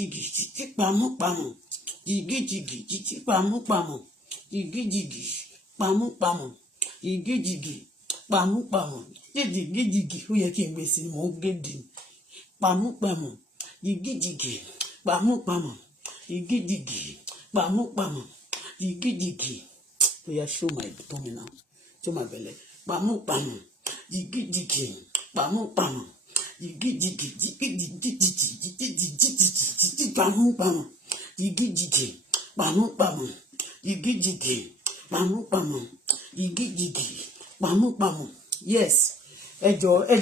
jìgì títí pamọ́pamọ́ jìgìjìgì títí pamọ́pamọ́ jìgìjìgì pamọ́pamọ́ jìgìjìgì pamọ́pamọ́ jìgìjìgì ó yẹ kí n gbé sí ni mò ń gédè pamọ́pamọ́ jìgìjìgì pamọ́pamọ́ jìgìjìgì pamọ́pamọ́ jìgìjìgì ó yá show my tummy now show my belly pamọ́pamọ́ jìgìjìgì pamọ́pamọ́ jìgìjìgì jìgìjìgì pamọ́pamọ́ jìgìjìgì pamọ́pamọ́ jìgìjìgì pamọ́pamọ́ jìgìjìgì pamọ́pamọ́. Yes, ẹ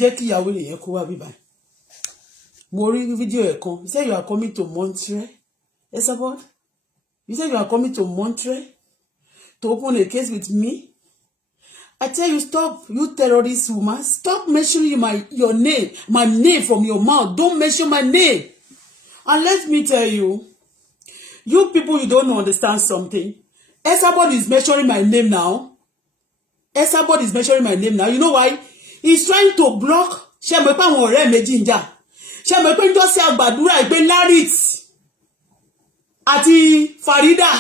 jẹ́ kí ìyàwó yẹn kó wá bíbá. Mo rí fídíò ẹ̀ kan. You say you are coming to Montreal, Esabod? You say you are coming to Montreal to open a case with me? I tell you, stop, you terrorist woman. Stop mentioning your name, my name from your mouth. Don't mention my name. And let me tell you, you people, you don't understand something. Esabod is mentioning my name now. Esabod is mentioning my name now. You know why? He's trying to block. Ṣé mo pa àwọn ọ̀rẹ́ méjì ńjà. Ṣé mo pe njo se àgbàdúrà ìpè Larit àti Farida.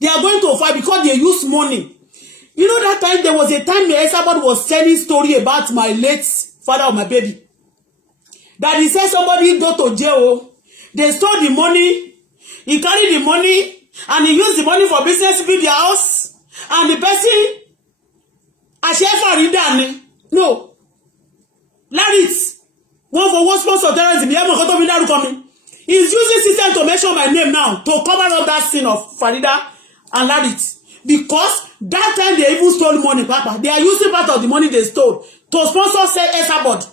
They are going to fight because they use money. You know that time there was a time Esabod was telling story about my late father of my baby. That he said somebody go to jail. They stole the money. He carried the money and he used the money for business to build their house. And the person Farida ni. No. Larit. One for one sponsor terrorism. He's using system to mention my name now to cover up that sin of Farida and Larit. Because that time they even stole money, Papa. They are using part of the money they stole to sponsor Esabod.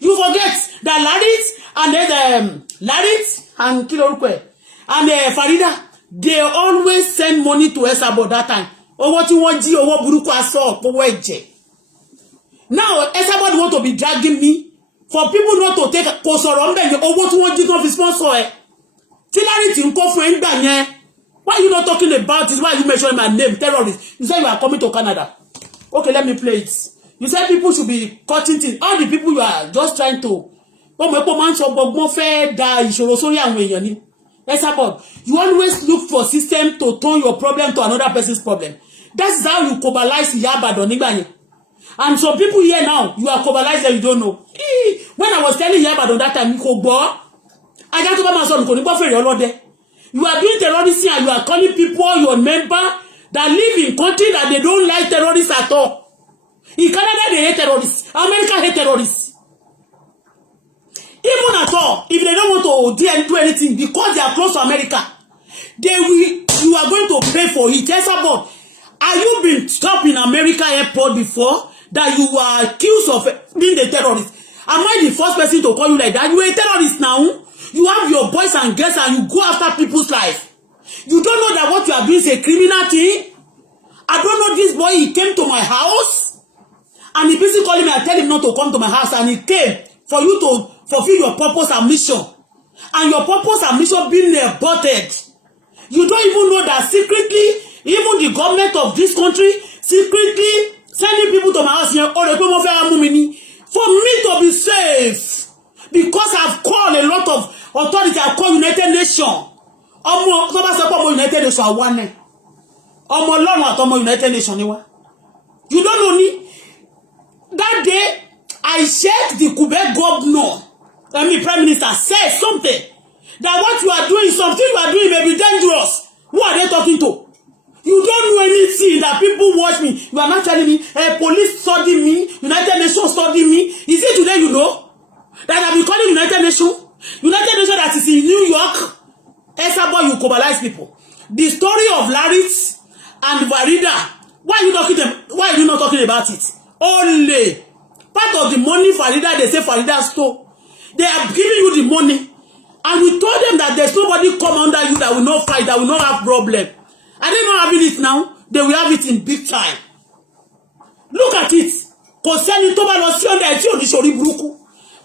You forget that Larit and then Larit and Kilorukwe and Farida, they always send money to Esabod that time. Owó tí wọ́n jí owó burúkú aso owó ẹ̀jẹ̀. Now Esabod want to be dragging me for people not to take kò sọ̀rọ̀ ńbẹ̀ yẹn owó tí wọ́n jí tó fi sponsor ẹ̀. Tí Larit ń kó fún ẹ ńgbà yẹn. Why are you not talking about it? Why are you mentioning my name? Terrorist. You say you are coming to Canada. Okay, let me play it. You said people should be cutting things. All the people you are just trying to. Oh, my man so gbogbo fẹ́ da ìṣòro sórí àwọn èèyàn ni. Esabod, you always look for system to turn your problem to another person's problem. That's how you cobalize Yabadon nígbà yẹn. And some people here now, you are cobalized and you don't know. When I was telling Yabadon that time, kò gbọ́. Ajá tó bá máa sọ nǹkan ní gbọ́ fèrè ọlọ́dẹ. You are doing terrorism and you are calling people your member that live in country that they don't like terrorists at all. In Canada, they hate terrorists. America hate terrorists. Even at all, if they don't want to do anything because they are close to America, you are going to pay for it. Esabod, have you been stopped in America airport before that you are accused of being a terrorist? Am I the first person to call you like that? You are a terrorist now. You have your boys and girls and you go after people's life. You don't know that what you are doing is a criminal thing. I don't know this boy, he came to my house and he basically called me. I tell him not to come to my house and he came for you to fulfill your purpose and mission. And your purpose and mission being aborted. You don't even know that secretly, even the government of this country secretly sending people to my house here for me to be safe. Because I've called a lot of authority. I've called United Nations. United Nations are one. United Nations. You don't know me. That day, I checked the Quebec governor. Prime Minister said something. That what you are doing, something you are doing may be dangerous. Who are they talking to? You don't know anything that people watch me. You are not telling me, police studying me, United Nations studying me. Is it today you know? That I've been calling United Nations that is in New York. Esabod, you cobalize people. The story of Larit and Farida. Why are you not talking about it? Only part of the money Farida, they say Farida stole. They are giving you the money. And you told them that there's nobody come under you that will not fight, that will not have problem. Are they not having it now? They will have it in big time. Look at it. Kò sẹ́ni tó bá lọ sí ọ̀dà ẹ̀ tí ò ní ṣorí burúkú.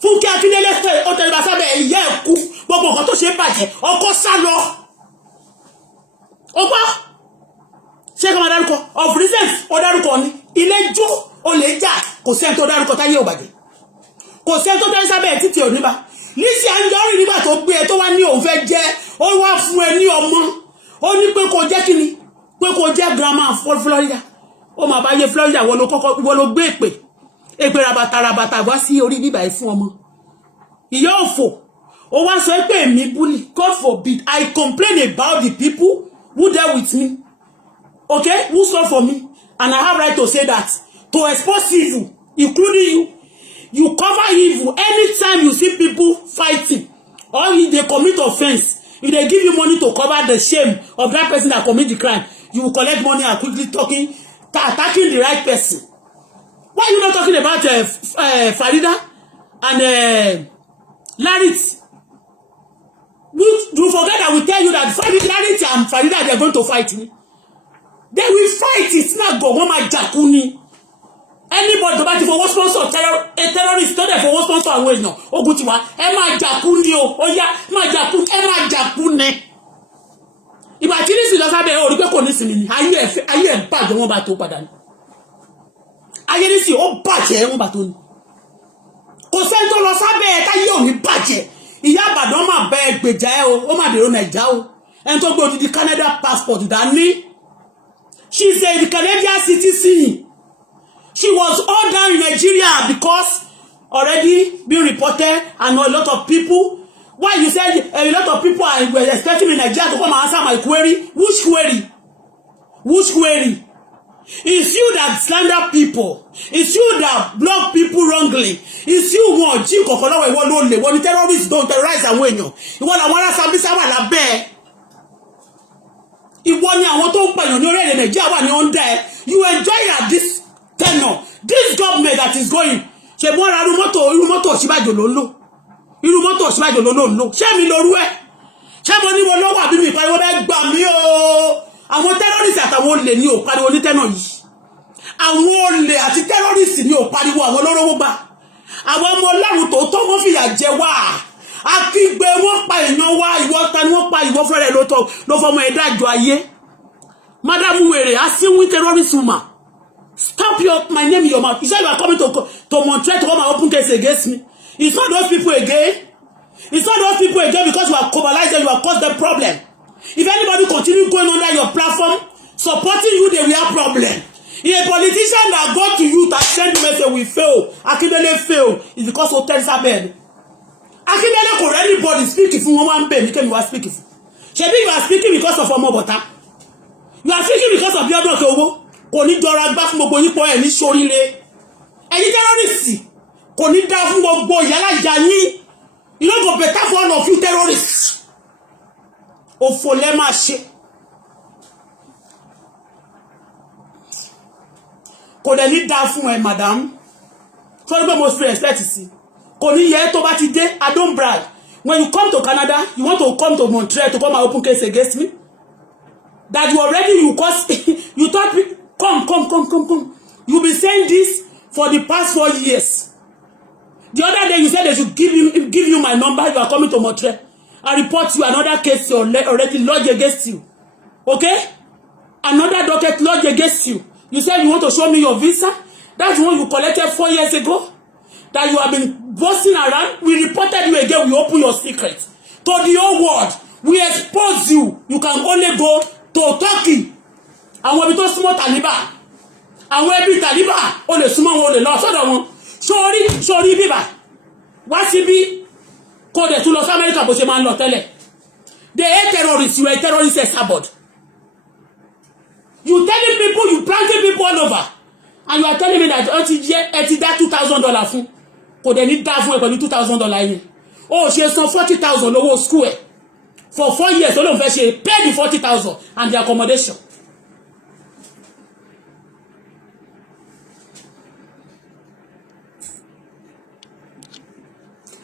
Fúnkẹ́ Akíndélé fẹ́ ó tẹ̀lé sábẹ́ ìyá ẹ̀kú gbogbo nǹkan tó ṣe bàjẹ́ ọkọ sá lọ. Ọgbà ṣé kí n máa dárúkọ of recent ó dárúkọ ni ilé jó olè jà kò sẹ́ni tó dárúkọ táyé ò bàjẹ́. Kò sẹ́ni tó tẹ̀lé sábẹ́ ẹ̀ títí ò ní bá. Lísì Anjorin nígbà tó gbé ẹ tó wá Florida ó máa bá yé Florida wọ́n ló gbé èpè rabata wá sí orí bíbá fún ọmọ ìyá òfò ó wá sọ pé mi bully. God forbid. I complain about the people who dealt with me, okay, who stood for me, and I have right to say that, to expose evil, including you cover evil anytime you see people fighting or if they commit offense. If they give you money to cover the shame of that person that commit the crime, you will collect money and quickly attacking the right person. Why are you not talking about Farida and Larit? You forget that we tell you that Larit and Farida, they are going to fight me. They will fight. It's not go. Wọ́n máa jà kú ni. Anybody tó bá ti fọwọ́ sponsor a terrorist tó dẹ̀ fọwọ́ sponsor àwọn èèyàn ogun tiwa ẹ máa jà kú ni o. Ó yá máa jà kú ẹ máa jà kú ni. Ìgbà tí ní sì lọ sábẹ́ orí pé kò ní sinmi ni ayé ẹ̀ bàjẹ́ wọ́n bá tó padà ni. Ayé ní sì ó bàjẹ́ wọ́n bá tó ni. Kò sẹ́ni tó lọ sábẹ́ ẹ̀ táyé ò ní bàjẹ́. Ìyá Ìbàdàn máa bẹ ẹgbèjà ẹ o ó máa dèrò Nàìjíríà o ẹni tó gbé odidi Canada passport dání. She is a Canadian citizen. She was all down in Nigeria because already being reported and a lot of people. Why you said a lot of people are expecting me in Nigeria to come and answer my query? Which query? Which query? It's you that slander people. It's you that block people wrongly. It's you who are Jim Kokolowe wọ́n ló lè wọ́n ní terrorists don't terrorize àwọn èèyàn. Ìwọ làwọn ará Sambisa wà lábẹ́. Ìwọ ni àwọn tó ń pààyàn ní orílẹ̀-èdè Nàìjíríà wà ní under ẹ. You enjoy at this tenure. This government that is going. Ṣé wọ́n ra irú mọ́tò Ọ̀ṣínbàjò ló ń lò? Irú mọ́tò Ọ̀ṣínbàjò ló ń lò. Ṣé mi lorú ẹ̀? Ṣé mo ní mo lọ́wọ́ àbí mi ìpariwo bẹ́ẹ̀ gbà mí o? Àwọn terrorists àtàwọn olè ní ò pariwo ní tẹ́nà yìí. Àwọn olè àti terrorists ní ò pariwo àwọn olórówó gbà. Àwọn ọmọ Ọlọ́run tó wọ́n fìyà jẹ wá. Akígbe wọ́n pa èèyàn wá ìwọ ta ni wọ́n pa ìwọ fẹ́rẹ̀ ló fọmọ ẹ̀dá àjọ ayé. Madam Were, assuming terrorist woman. Stop my name in your mouth. You said you are coming to Montreal to come and open case against me. It's not those people again. It's not those people again because you are globalized and you have caused them problem. If anybody continue going under your platform, supporting you, they will have problem. If a politician that go to you that send you message will fail, Akindele fail, it's because of Esabod. Akindele could anybody speak if you want to pay, you are speaking. Shebi, you are speaking because of Omobota. You are speaking because of Biodun Okeowo. Kò ní jọra gbá fún gbogbo yín pọ̀ ẹ̀ ní sóríire. Ẹ̀yin terrorists kò ní dá fún gbogbo ìyálàjà yín. You no go better for all of you terrorists. Òfò lẹ máa ṣe. Kò dẹ̀ ní dá fún ẹ madam. Sọ́dọ̀ pé mo fi respect sí. Kò ní yẹ tó bá ti dé, I don't brag. When you come to Canada, you want to come to Montreal to come and open case against me? That you already, you thought, come. You've been saying this for the past 4 years. The other day you said they should give you my number. You are coming to Montreal. I report you another case already lodged against you. Okay? Another docket lodged against you. You said you want to show me your visa. That's the one you collected 4 years ago. That you have been bossing around. We reported you again. We open your secret to the whole world. We expose you. You can only go to Turkey. Àwọn ibi tó súnmọ́ Taliban. Àwọn ẹbí Taliban ó lè súnmọ́ wọn ó lè lọ sọ́dọ̀ wọn. Sórí bíbà. Wá síbí kó dẹ̀ tún lọ sí America bó ṣe máa ń lọ tẹ́lẹ̀. They hate terrorists. You are a terrorist Esabod. You telling people, you planting people all over. And you are telling me that ẹ ti dá $2,000 fún. Kò dẹ̀ ní dá fún ẹ pẹ̀lú $2,000 yẹn. Ó ṣe san $40,000 lówó school ẹ̀. For 4 years, all of them pay the 40,000 and the accommodation.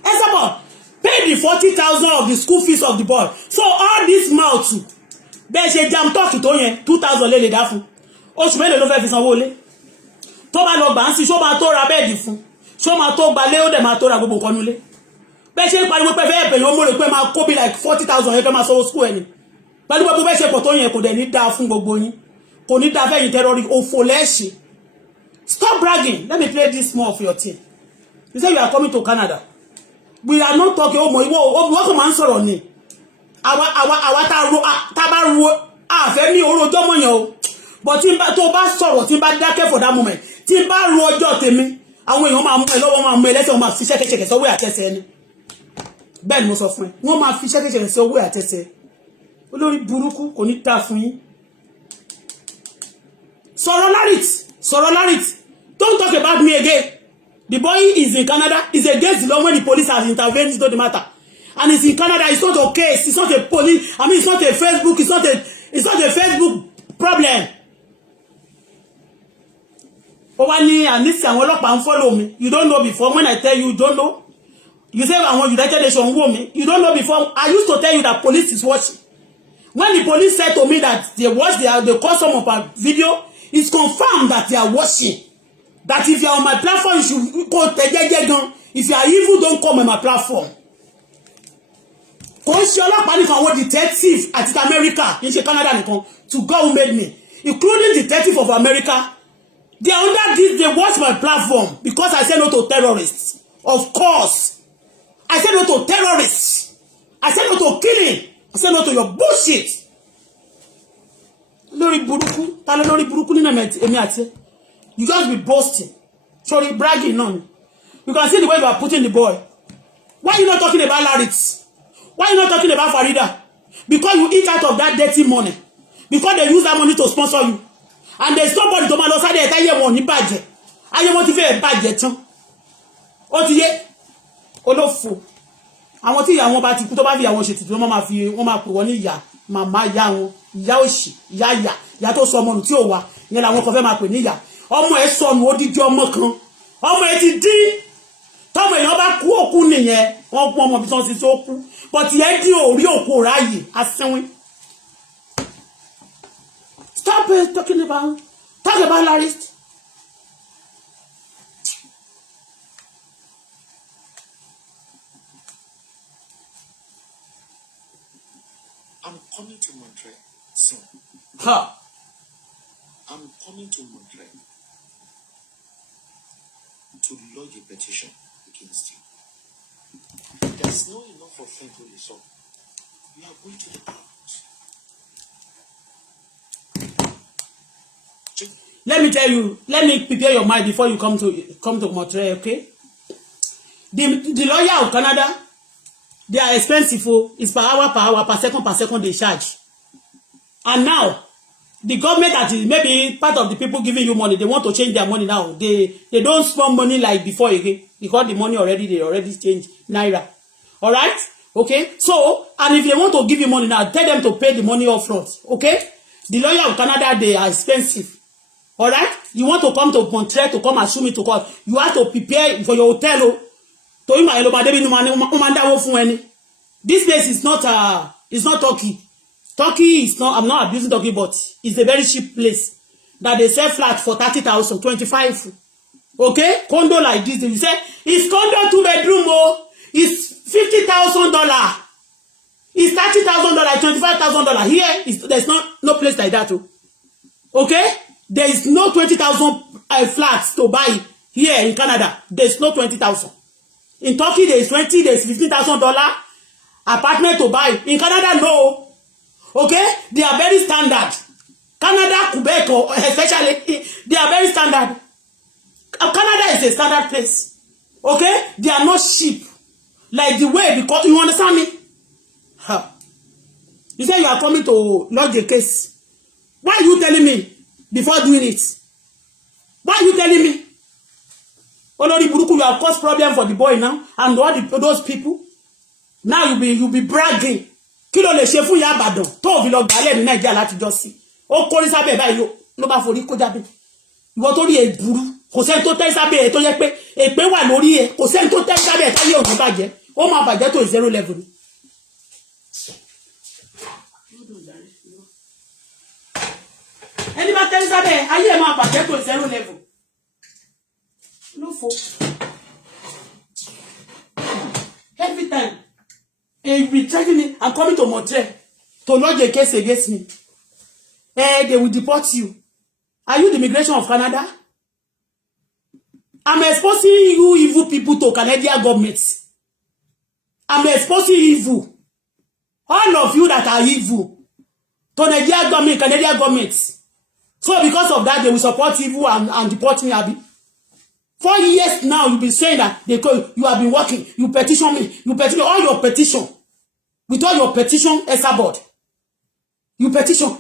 Esabod, pay the 40,000 of the school fees of the boy. So all this mouth, bẹ́ẹ̀ ṣe jam talk tó yẹn 2,000 lè dá fún. Oṣù mélòó ló fẹ́ fi sanwó lé. Tó bá lọ gbà ń sí, ṣó máa tó ra bẹ́ẹ̀dì fún. Ṣó máa tó gbalé ó dẹ̀ máa tó ra gbogbo nǹkan nulé. Bẹ́ẹ̀ ṣe pariwo pé fẹ́ ẹ̀bẹ̀ yẹn ó mọ̀ rẹ̀ pé máa kó bí like 40,000 yẹn kẹ́ máa sanwó school ẹni. Pẹ̀lú gbogbo bẹ́ẹ̀ ṣe pọ̀ tó yẹn kò dẹ̀ ní dá fún gbogbo yín. Kò ní dá fẹ́yìn terrorist òfò lẹ́ṣin. Stop bragging. Let me play this more of your thing. You say you are coming to Canada. We are not talking ọmọ ìwọ kò máa ń sọ̀rọ̀ ni. Àwa tá bá ro àfẹ́ mi orojọ́ mọ̀ yẹn o. but tí n bá tó bá sọ̀rọ̀ tí n bá dákẹ́ for that moment tí n bá ro ọjọ́ tèmi àwọn èèyàn máa mú ẹ lọ́wọ́ máa mú ẹ lẹ́sẹ̀ wọ́n máa fi ṣẹ́kẹ́ṣẹkẹ̀ sọ́wọ́ àtẹ́sẹ̀ ẹni bẹ́ẹ̀ ni mo sọ fún ẹ wọ́n máa fi ṣẹ́kẹ́ṣẹkẹ̀ sọ́wọ́ àtẹ́sẹ̀ olórí burúkú kò ní ta fún yín sọ̀rọ̀ Larit don't talk about me again. The boy is in Canada. It's against the law when the police has intervened into the matter. And it's in Canada. It's not a case. It's not a police. I mean, it's not a Facebook. It's not a Facebook problem. Owani and this and Wolopa follow me. You don't know before. When I tell you, you don't know. You say I want United Nations won me. You don't know before. I used to tell you that police is watching. When the police said to me that they watch, they call some of our video, it's confirmed that they are watching. That if you are on my platform, you should go tejeje. If you are evil, don't come on my platform. Detective at America, in Canada, to God who made me, including detective of America, they are under this, they watch my platform because I said no to terrorists. Of course. I said no to terrorists. I said no to killing. I said no to your bullshit. Lórí burúkú, ta lórí burúkú nínú èmi àti. You just be boasting. Sorry, bragging on. You can see the way you are putting the boy. Why are you not talking about Larit? Why are you not talking about Farida? Because you eat out of that dirty money. Because they use that money to sponsor you. And there's nobody to man outside there tell you money budget. Are you motivated budget? Ó ti yé? Olófò. Àwọn tí ìyá wọn bá ti kú tó bá fi àwọn ṣe tìtì wọ́n máa fi wọ́n máa pè wọ́n ní ìyá màmá ìyá wọn ìyá òṣì ìyá tó sọ ọmọ nù tí ò wá ìyẹn làwọn kan fẹ́ máa pè ní ìyá ọmọ ẹ sọnù odidi ọmọ kan ọmọ ẹ ti dín tọmọ èèyàn bá kú òkú nìyẹn wọ́n kú ọmọ bí wọ́n ti tó kú but ìyẹn dín orí òkú ráàyè asínwín. Stop talking about Larit. I'm coming to Montreal soon. Huh. I'm coming to Montreal to lodge a petition against you. There's no enough of thing to resolve. We are going to the court. Let me tell you, let me prepare your mind before you come to Montreal, okay? The lawyer of Canada, they are expensive. It's per hour, per second they charge. And now, the government that is maybe part of the people giving you money, they want to change their money now. They don't spend money like before again. Because the money they already changed Naira. Alright? Okay? So, and if they want to give you money now, tell them to pay the money up front. Okay? The lawyer of Canada, they are expensive. Alright? You want to come to Montreal to come and sue me to court. You have to prepare for your hotel. This place is not it's not Turkey. Turkey is not, I'm not abusing Turkey, but it's a very cheap place that they sell flat for 30,000, 25. Okay? Condo like this, they say, it's condo 2-bedroom, oh, it's $50,000. It's $30,000, $25,000. Here, there's no place like that, oh. Okay? There is no 20,000 flats to buy here in Canada. There's no 20,000. In Turkey, there is 20, there is $15,000 apartment to buy. In Canada, no. Okay? They are very standard. Canada, Quebec, especially, they are very standard. Canada is a standard place. Okay? They are not cheap. Like the way, because, you understand me? Huh. You say you are coming to lodge a case. Why are you telling me before doing it? Why are you telling me? Olori Buruku, you have caused problem for the boy now, and all those people. Now you be bragging. Kí ló lè ṣe fún ìyá Ìbàdàn tó fi lọ gbálẹ̀ ní Nàìjíríà láti jọ sí. Ó kórí sábẹ́ báyìí ló bá forí kó jábẹ́. Ìwọ tó rí e burú, kò sẹ́ni tó tẹ́ sábẹ́ ẹ tó yẹ pé èpè wà lórí ẹ, kò sẹ́ni tó tẹ́ sábẹ́ ẹ táyé ò ní bàjẹ́. Ó máa bàjẹ́ tó 0 level. Ẹni bá tẹ́ sábẹ́ ayé ẹ máa bàjẹ́ tó 0 level. No for every time you be tracking me. I'm coming to Montreal to lodge a case against me. They will deport you. Are you the immigration of Canada? I'm exposing you evil people to Canadian government. I'm exposing evil. All of you that are evil to Nigerian government, Canadian government. So because of that, they will support evil and deport me, Abi. 4 years now, you've been saying that you have been working, you petition me, you petition all your petition. With all your petition, Esabod. You petition.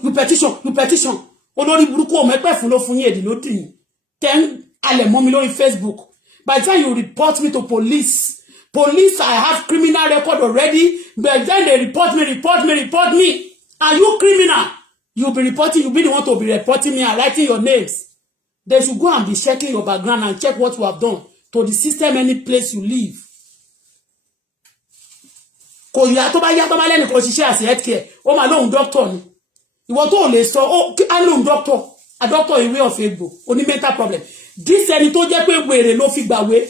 Olórí burúkú ọmọ ẹ̀pẹ̀ fún ló fún yín èdè ló dì yín. Then alẹ̀ mọ́ mi lórí Facebook. By the time you report me to police, I have criminal record already. But then they report me. Are you criminal? You'll be reporting, you'll be the one to be reporting me and writing your names. They should go and be checking your background and check what you have done to the system, any place you live. Kò yá tó bá lẹ́nu kò ṣiṣẹ́ as healthcare. Ó máa lóhun doctor ni. Ìwọ tó lè sọ, I lóhun doctor. A doctor ìwé of Igbo. Ó ní mental problem. This ẹni tó jẹ́ pé wèrè ló fi gbàwé.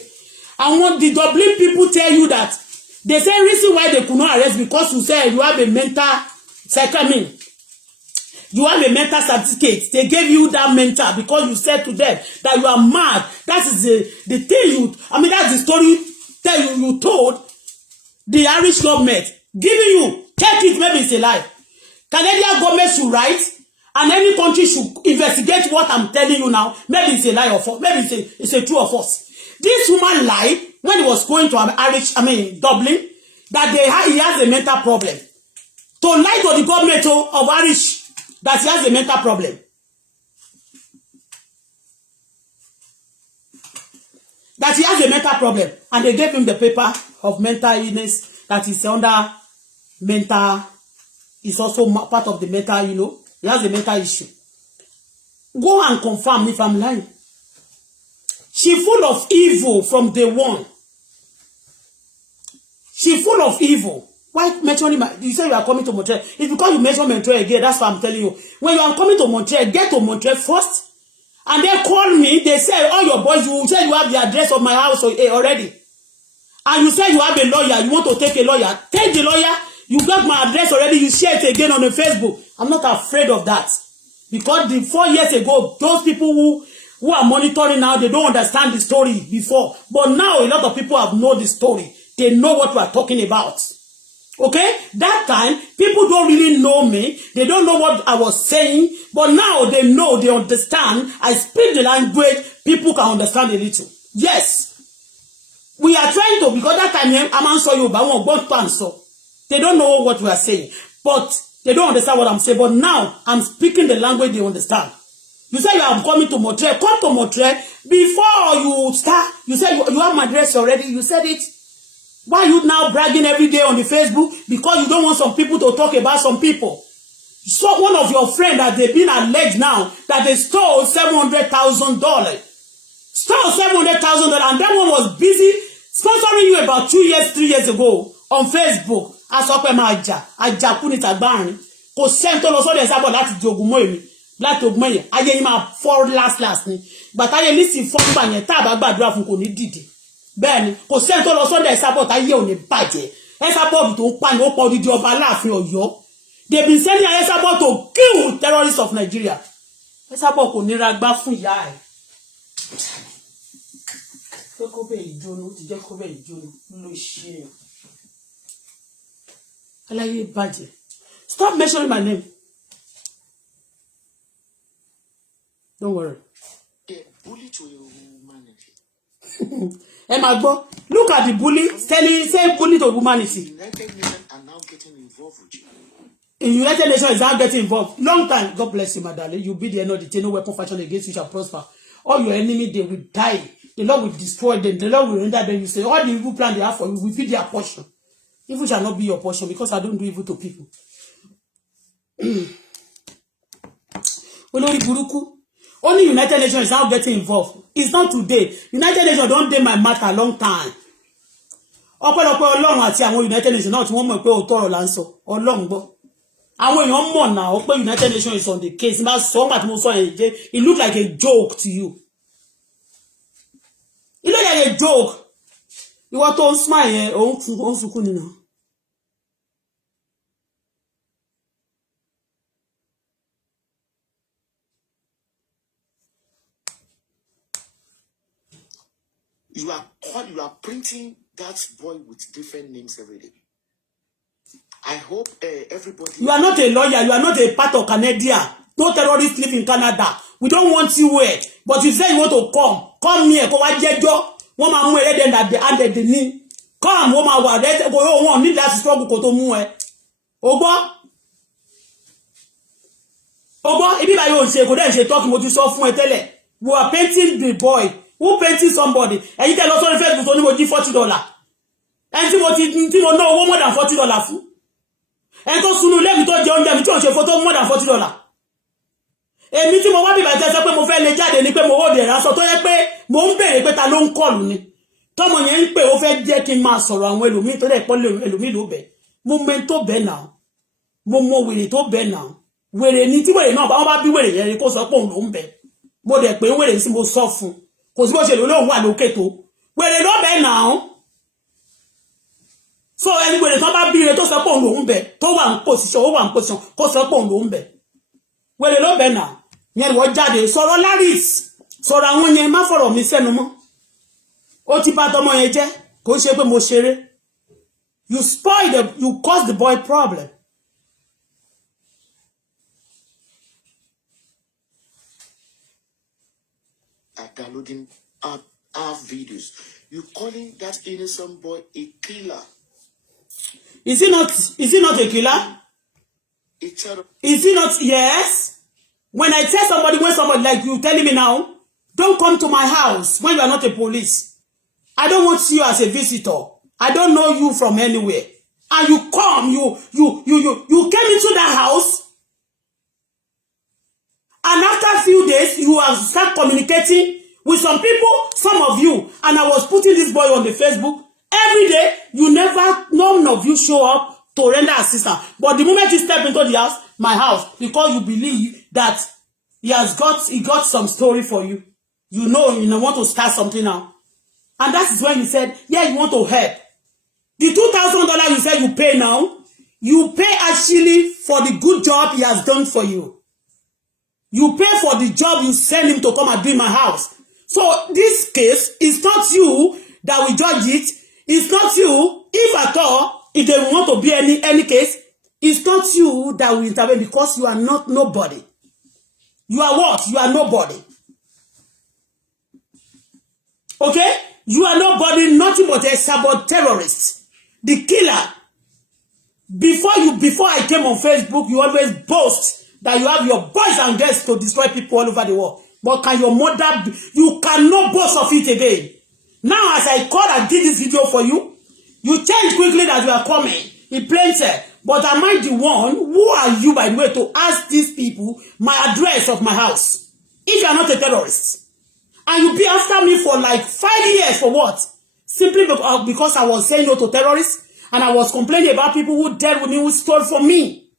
I want the Dublin people tell you that they say reason why they could not arrest because you say you have a mental psychomean. You have a mental certificate. They gave you that mental because you said to them that you are mad. That is the thing that's the story that you told the Irish government. Giving you. Take it, maybe it's a lie. Canadian government should write and any country should investigate what I'm telling you now. Maybe it's a lie or false. Maybe it's a true or false. This woman lied when he was going to Dublin that he has a mental problem. To lie to the government of Irish that he has a mental problem. That he has a mental problem. And they gave him the paper of mental illness that is under mental, is also part of the mental, he has a mental issue. Go and confirm if I'm lying. She full of evil from day one. She full of evil. Why mentioning you say you are coming to Montreal? It's because you mention Montreal again. That's what I'm telling you. When you are coming to Montreal, get to Montreal first. And they call me. They say, all your boys, you say you have the address of my house already. And you say you have a lawyer. You want to take a lawyer. Take the lawyer. You got my address already. You share it again on the Facebook. I'm not afraid of that. Because the 4 years ago, those people who are monitoring now, they don't understand the story before. But now, a lot of people have known the story. They know what we are talking about. Okay? That time, people don't really know me. They don't know what I was saying. But now they know, they understand. I speak the language. People can understand a little. Yes. We are trying to, because that time, I'm answering you, but I won't answer. They don't know what we are saying. But they don't understand what I'm saying. But now, I'm speaking the language they understand. You say you are coming to Montreal. Come to Montreal. Before you start, you say you have my address already. You said it. Why are you now bragging every day on the Facebook? Because you don't want some people to talk about some people. So one of your friends that they've been alleged now that they stole $700,000. Stole $700,000 and that one was busy sponsoring you about 2 years, 3 years ago on Facebook. Asọpẹ́ máa jà, àjàkú ní tàgbáàrin. Kò sẹ́ni tó lọ sọ́dọ̀ Esabod láti jogun mọ́ èmi. Láti ogun mọ́ yẹn, ayé yín máa fọ́ last ni. Gbàtáyé lísì fọ́ nígbà yẹn tá a bá gbàdúrà fún kò ní dìde. Bẹ́ẹ̀ni, kò sẹ́ni tó lọ sọ́dọ̀ Esabod ayé ò ní bàjẹ́. Esabod tó ń pa ni ó pa odidi ọba Aláàfin Ọ̀yọ́. They been sending Esabod to kill terrorists of Nigeria. Esabod kò ní ra gbá fún ìyá ẹ̀. Kó bẹ́ẹ̀ ìjóná, ti jẹ́ kó bẹ́ẹ̀ ìjóná ló ṣe. Aláyé bàjẹ́. Stop mentioning my name. Don't worry. Bully to your humanity. Look at the bully, say bully to humanity. United Nations are now getting involved with you. In United Nations is now getting involved. Long time. God bless you, my darling. You be the end of the day. No weapon fashioned against you shall prosper. All your enemy, they will die. The Lord will destroy them. The Lord will render them. You say, all the evil plan they have for you will be their portion. Evil shall not be your portion because I don't do evil to people. Olórí burúkú. Only United Nations is now getting involved. It's not today. United Nations don't do my matter long time. Ọpẹ́lọpẹ́ Ọlọ́run àti àwọn United Nations náà tí wọ́n mọ̀ pé ó tọrọ là ń sọ. Ọlọ́run gbọ́. Àwọn èèyàn mọ̀ náà pé United Nations is on the case. Má sọ ńgbà tí mo sọ yẹn, it look like a joke to you. It look like a joke. Ìwọ tó ń smile yẹn, ó ń sunkún nínú. You are printing that boy with different names every day. I hope everybody. You are not a lawyer. You are not a part of Canada. No terrorists live in Canada. We don't want you here. But you say you want to come here. Kó wá jẹ́jọ́. Wọ́n máa mú ẹlẹ́dẹ̀ that they handed the knee. Come, wọ́n máa wà rẹ̀. Wọ́n need that struggle kó tó mú ẹ. Ogbó. Ibi báyìí ò ṣe kò dẹ̀ ṣe talk mo ti sọ fún ẹ tẹ́lẹ̀. We are painting the boy. Who painting somebody? Ẹ̀yin tẹ́ lọ sórí Facebook tó ní mo jí $40. Ẹni tí mo ná owó more than $40 fún. Ẹni tó sunu ilé mi tó jẹ oúnjẹ mi tí ò ṣe photo more than $40. Èmi tí mo wá bíbà tẹ́ sọ pé mo fẹ́ lè jáde ní pé mo hold ẹ̀rá sọ tó yẹ pé mo ń bèèrè pé ta ló ń kọlù ni. Tọ́mọ yẹn ń pè ó fẹ́ jẹ́ kí n máa sọ̀rọ̀ àwọn ẹlòmíì tó dẹ̀ pọ́ lè ẹlòmíì ló bẹ̀. Mo mọ tó bẹ̀ náà. Mo mọ wèrè tó bẹ̀ náà. Wèrè ni tí wèrè náà bá wọ́n bá bí wèrè yẹn kó sọ pé òun ló ń bẹ̀. Mo dẹ̀ pé wèrè sí mo sọ fún. Kò sí bó ṣe lò lóun wà lókè tó. Wèrè ló bẹ̀ náà. So ẹni wèrè tán bá bí ire tó sọ pé òun ló ń bẹ̀ tó wà ń position kó sọ pé òun ló ń bẹ̀. Wèrè ló bẹ̀ náà. Yẹn wọ́n jáde sọ̀rọ̀ Laris sọ̀rọ̀ àwọn yẹn má fọ̀rọ̀ mi sẹ́nu mọ́. Ó ti bá tọmọ yẹn jẹ́ kò ṣe pé mo ṣeré. You cause the boy problem. Downloading our videos. You calling that innocent boy a killer? Is he not a killer? Is he not? Yes. When I tell somebody, when somebody like you telling me now, don't come to my house when you are not a police. I don't want you as a visitor. I don't know you from anywhere. And you come, you came into that house. And after a few days, you have start communicating with some people, some of you. And I was putting this boy on the Facebook. Every day, none of you show up to render assistance. But the moment you step into the house, my house, because you believe that he got some story for you. You want to start something now. And that is when you said, yeah, you want to help. The $2,000 you said you pay now, you pay actually for the good job he has done for you. You pay for the job you send him to come and do in my house. So this case is not you that will judge it. It's not you, if at all, if they want to be any case, it's not you that will intervene because you are not nobody. You are what? You are nobody. Okay? You are nobody, nothing but a Esabod terrorist. The killer. Before I came on Facebook, you always boast that you have your boys and girls to destroy people all over the world. But can your mother, you cannot boast of it again. Now as I called and did this video for you, you change quickly that you are coming. In plain sight. But am I the one, who are you by the way to ask these people my address of my house? If you are not a terrorist. And you be after me for like 5 years for what? Simply because I was saying no to terrorists. And I was complaining about people who dealt with me, who stole from me.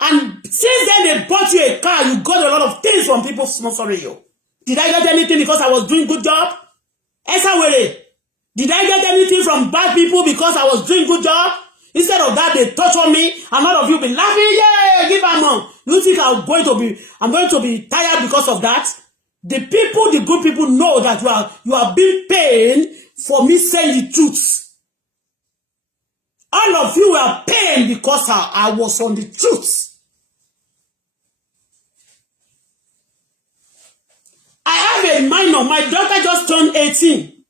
And since then they bought you a car, you got a lot of things from people sponsoring you. Did I get anything because I was doing good job? Esawere. Did I get anything from bad people because I was doing good job? Instead of that, they touch on me, and all of you be laughing, yeah, give them on. You think I'm going to be tired because of that? The people, the good people know that you are being paid for me saying the truth. All of you were paid because I was on the truth. I have a minor. My daughter just turned 18.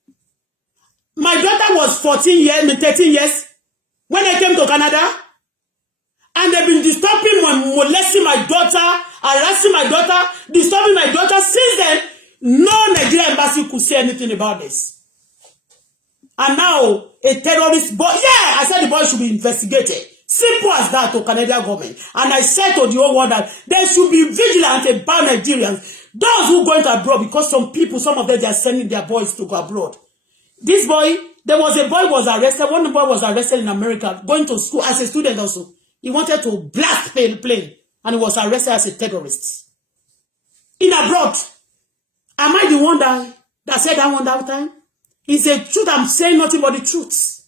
My daughter was 13 years when I came to Canada. And they've been disturbing molesting my daughter, harassing my daughter, disturbing my daughter. Since then, no Nigerian embassy could say anything about this. And now, a terrorist boy, yeah, I said the boy should be investigated. Simple as that to Canadian government. And I said to the whole world that they should be vigilant about Nigerians. Those who go into abroad, because some people, some of them, they are sending their boys to go abroad. This boy, there was a boy who was arrested. One boy was arrested in America, going to school as a student also. He wanted to blast plane, and he was arrested as a terrorist. In abroad. Am I the one that said that one that time? It's a truth. I'm saying nothing but the truth.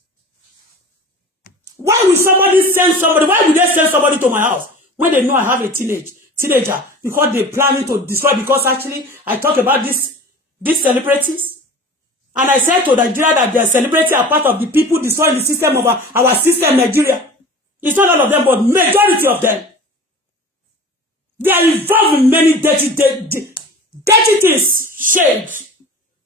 Why would somebody send somebody? Why would they send somebody to my house when they know I have a teenager? Because they're planning to destroy. Because actually, I talk about these celebrities. And I said to Nigeria that their celebrities are part of the people destroying the system of our system, Nigeria. It's not all of them, but majority of them. They are involved in many dirty things, shade.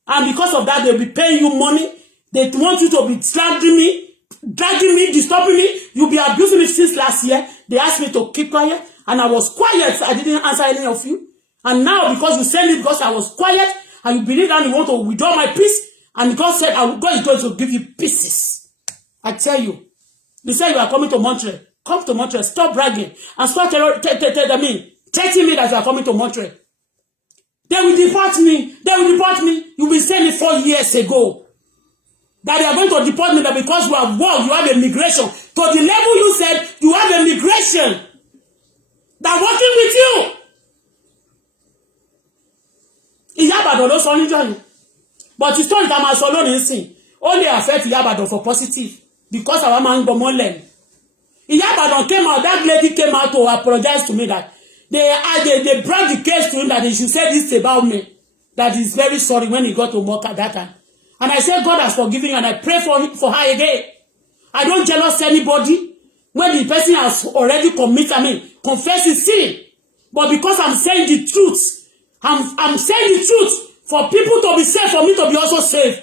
And because of that, they'll be paying you money. They want you to be dragging me, disturbing me. You'll be abusing me since last year. They asked me to keep quiet, and I was quiet. I didn't answer any of you. And now, because you said it, because I was quiet, and you believe that you want to withdraw my peace, and God said, God is going to give you pieces. I tell you. They say you are coming to Montreal. Come to Montreal. Stop bragging. And stop threatening me that you are coming to Montreal. They will deport me. They will deport me. You will say it 4 years ago. That they are going to deport me, that because you have worked, you have immigration. To the level you said, you have immigration. That working with you. Ìyábàdàn ló sọ níjọ́ yẹn. But it's not that my solo dancing. Only affect Ìyábàdàn for positive. Because our man go more learn. Ìyábàdàn came out, that lady came out to apologize to me that they brought the case to him that they should say this about me. That he's very sorry when he got to Mocha that time. And I said, God has forgiven you, and I pray for her again. I don't jealous anybody when the person has already confessed his sin. But because I'm saying the truth, I'm saying the truth for people to be safe, for me to be also safe,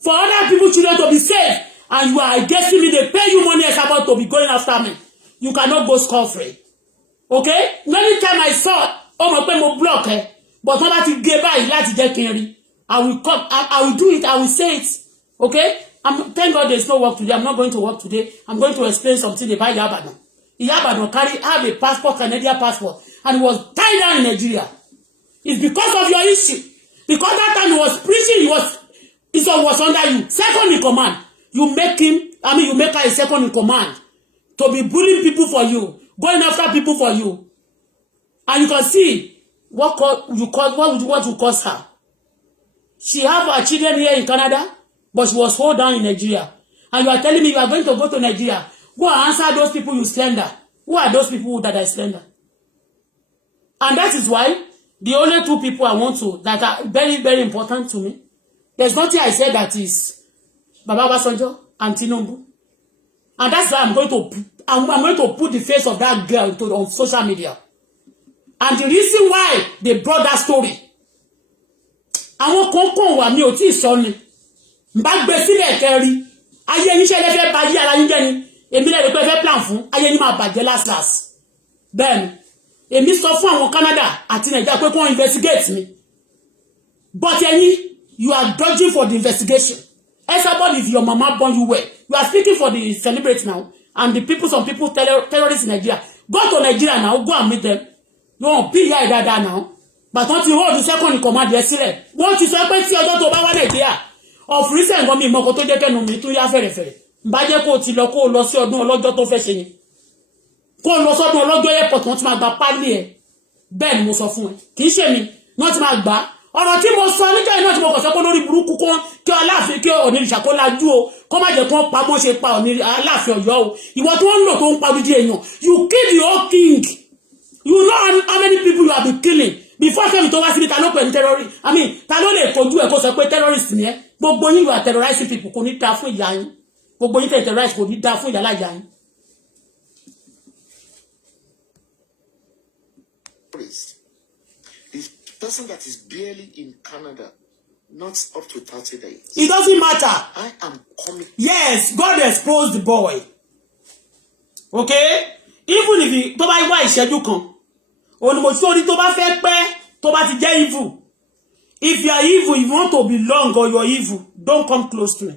for other people, children to be safe. And you are against me, they pay you money Esabod to be going after me. You cannot go scot-free. Okay? Many time I saw, my pen will block, but not that you give by láti jẹ́ kí n rí. I will do it, I will say it. Okay? Thank God there's no work today. I'm not going to work today. I'm going to explain something about Ìyábàdàn. Ìyábàdàn have a passport, Canadian passport, and he was tied down in Nigeria. It's because of your issue. Because that time he was preaching, it was under you. Second in command. You make her a second in command. To be bullying people for you. Going after people for you. And you can see what you cause her. She have her children here in Canada, but she was hold down in Nigeria. And you are telling me you are going to go to Nigeria. Go and answer those people you slander. Who are those people that I slander? And that is why the only two people I want to, that are very, very important to me, there's nothing I said that is Baba Obasanjo and Tinubu. And that's why I'm going to put the face of that girl on social media. And the reason why they brought that story, àwọn kan wà mí ò tí sọ ni. Mbá gbé sílẹ̀ kẹ́rí. Ayé yín ṣe lè fẹ́ bá yí ara yín jẹ́ ni. Èmi lè pé fẹ́ plan fún. Ayé yín máa bàjẹ́ last. Then èmi sọ fún àwọn Canada àti Nigeria pé kó investigate me. But you are dodging for the investigation. Esabod, if your mama born you well, you are speaking for the celebrate now. And the people, some people, terrorists in Nigeria. Go to Nigeria now, go and meet them. You won't be here now. But don't you hold the second in command yesterday? Won't you say, see ọjọ́ tó bá wá Nigeria? Of recent, go me moko to jẹ́ kẹ́nu mi tún yá fẹ́rẹ̀fẹ́rẹ̀. Bá jẹ́ kó ti lọ kó lọ sí ọdún ọlọ́jọ́ tó fẹ́ ṣe yẹn. Kó lọ sọ́dún ọlọ́jọ́ airport wọ́n ti máa gba pálí ẹ̀. Bẹ́ẹ̀ ni mo sọ fún ẹ. Kì í ṣe mi, wọ́n ti máa gbà. Ọ̀rọ̀ tí mo sọ níjọ́ iná tí mo kàn sọ pé lórí burúkú kan kí Aláàfin kí Onírìṣà kó lajú o. Kó má jẹ́ kó pa bó ṣe pa Aláàfin Ọ̀yọ́ o. Ìwọ tí wọ́n ń lò tó ń pa dídí èèyàn. You kill the whole king. You know how many people you have been killing. Before sẹ́mi tó wá síbi ta ló pè ní terrorist. Ta ló lè kojú ẹ̀ kó sọ pé terrorist ni ẹ́. Gbogbo yín you are terrorizing people kò ní dá fún ìyá yín. Gbogbo yín tẹ̀ terrorize kò ní dá fún ìyá láyà yín. The person that is barely in Canada, not up to 30 days. It doesn't matter. I am coming. Yes, God exposed the boy. Okay? Even if he tó bá wá ìṣẹ́jú kan, òun mo sọ ní tó bá fẹ́ pẹ́, tó bá ti jẹ́ evil. If you are evil, if you want to belong or you are evil, don't come close to me.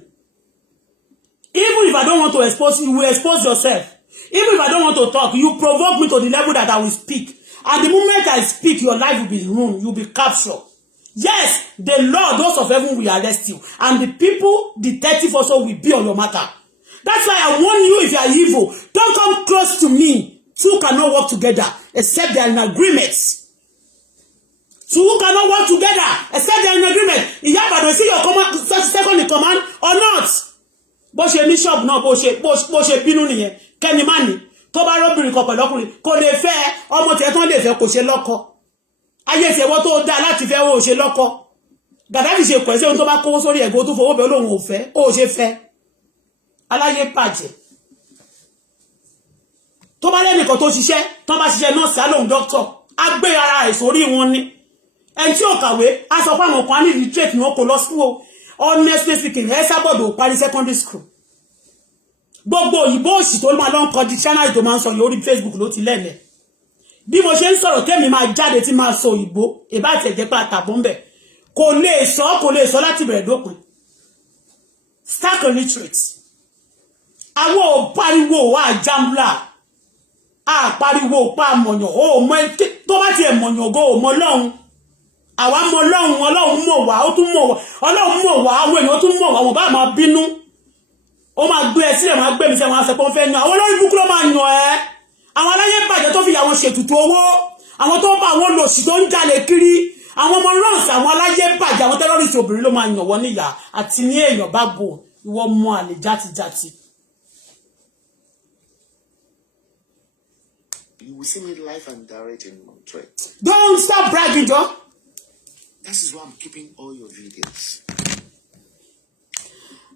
Even if I don't want to expose you, you will expose yourself. Even if I don't want to talk, you provoke me to the level that I will speak. And the moment I speak, your life will be ruined. You will be captured. Yes, the Lord, those of heaven will arrest you. And the people, detective also will be on your matter. That's why I warn you, if you are evil, don't come close to me. Two cannot work together except they are in agreement. Two cannot work together except they are in agreement. Ìyábàdàn sí your second in command or not. Bó ṣe ní shop náà bó ṣe bínú nìyẹn. Kẹ́ni má ní. Tó bá rọ́bìnrin kan pẹ̀lú ọkùnrin kò lè fẹ́ ọmọ tẹ̀ tán lè fẹ́ kò ṣe lọ́kọ. Ayé ìṣẹ̀wọ́ tó dá láti fẹ́ ó ṣe lọ́kọ. Gàdáfì ṣe pẹ̀sẹ̀ ohun tó bá kówó sórí ẹ̀gbẹ́ tó fowó bẹ̀ olóhùn ò fẹ́ ó ṣe fẹ́. Aláyé pàjẹ́. Tó bá lẹ́nìkan tó ṣiṣẹ́ tó bá ṣiṣẹ́ nọ́ọ̀sì alóhùn dókítọ̀ á gbé ara ẹ̀ sórí wọn ni ẹni tí ò kàwé á sọ pé àwọn kan ní illiterate ni wọn kò lọ school honestly speaking Esabod ò parí secondary school gbogbo òyìnbó òsì tó máa lọ ń kọ dictionary tó máa ń sọ yìí orí Facebook ló ti lẹ́lẹ̀ bí mo ṣe ń sọ̀rọ̀ tẹ́mi máa jáde tí máa sọ òyìnbó ìbá àtẹ̀jẹ́ pé àtàbọ̀ ń bẹ̀ kò lè sọ láti bẹ̀rẹ̀ dópin stark illiterate àwọn ò pariwo wà jambla a pariwo pa mọ̀yàn ó mọ tó bá tiẹ̀ mọ̀yàn go mọ lọ́hun àwa mọ lọ́hun Ọlọ́hun mọ̀ wá ó tún mọ̀ wá Ọlọ́hun mọ̀ wá àwọn èèyàn tún mọ̀ wá wọn bá máa bínú ó máa gbé ẹ sílẹ̀ máa gbé mi sẹ́wọ̀n àṣẹ pọ́n fẹ́ yan àwọn olórí búkú ló máa yàn ẹ́ àwọn aláyé bàjẹ́ tó fi àwọn ṣètùtù owó àwọn tó bá àwọn lòṣì tó ń jalè kiri àwọn ọmọ rọ́ọ̀sì àwọn aláyé bàjẹ́ àwọn tẹ́lọ́rìsì obìnrin ló máa yàn wọ́n níyà àti ní èèyàn bá bò ìwọ mọ àlè játijàti. You will see me live and direct in Montreal. Don't stop bragging, Joe. That is why I'm keeping all your videos.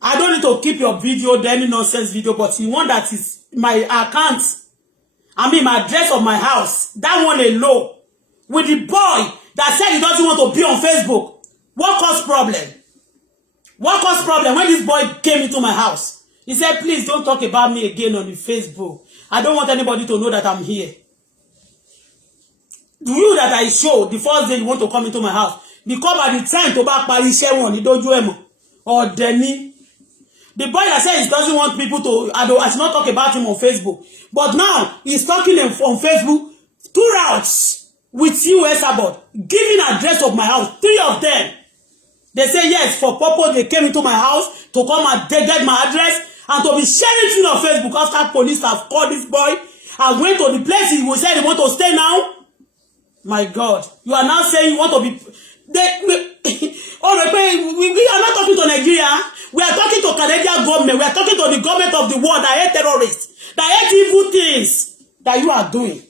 I don't need to keep your video, any nonsense video, but the one that is my account, I mean my address of my house, that one alone, with the boy that said he doesn't want to be on Facebook. What caused problem? What caused problem when this boy came into my house? He said, please don't talk about me again on the Facebook. I don't want anybody to know that I'm here. Do you that I show the first day you want to come into my house? Because by the time to back Paris, or Denny, the boy that says he doesn't want people to, I should not talk about him on Facebook. But now he's talking on Facebook 2 routes with you, Esabod, giving address of my house, 3 of them. They say yes, for purpose they came into my house to come and get my address and to be sharing things on Facebook after police have called this boy and went to the place he was saying he want to stay now. My God, you are now saying you want to be... we are not talking to Nigeria. We are talking to Canadian government. We are talking to the government of the world that hate terrorists, that hate evil things that you are doing.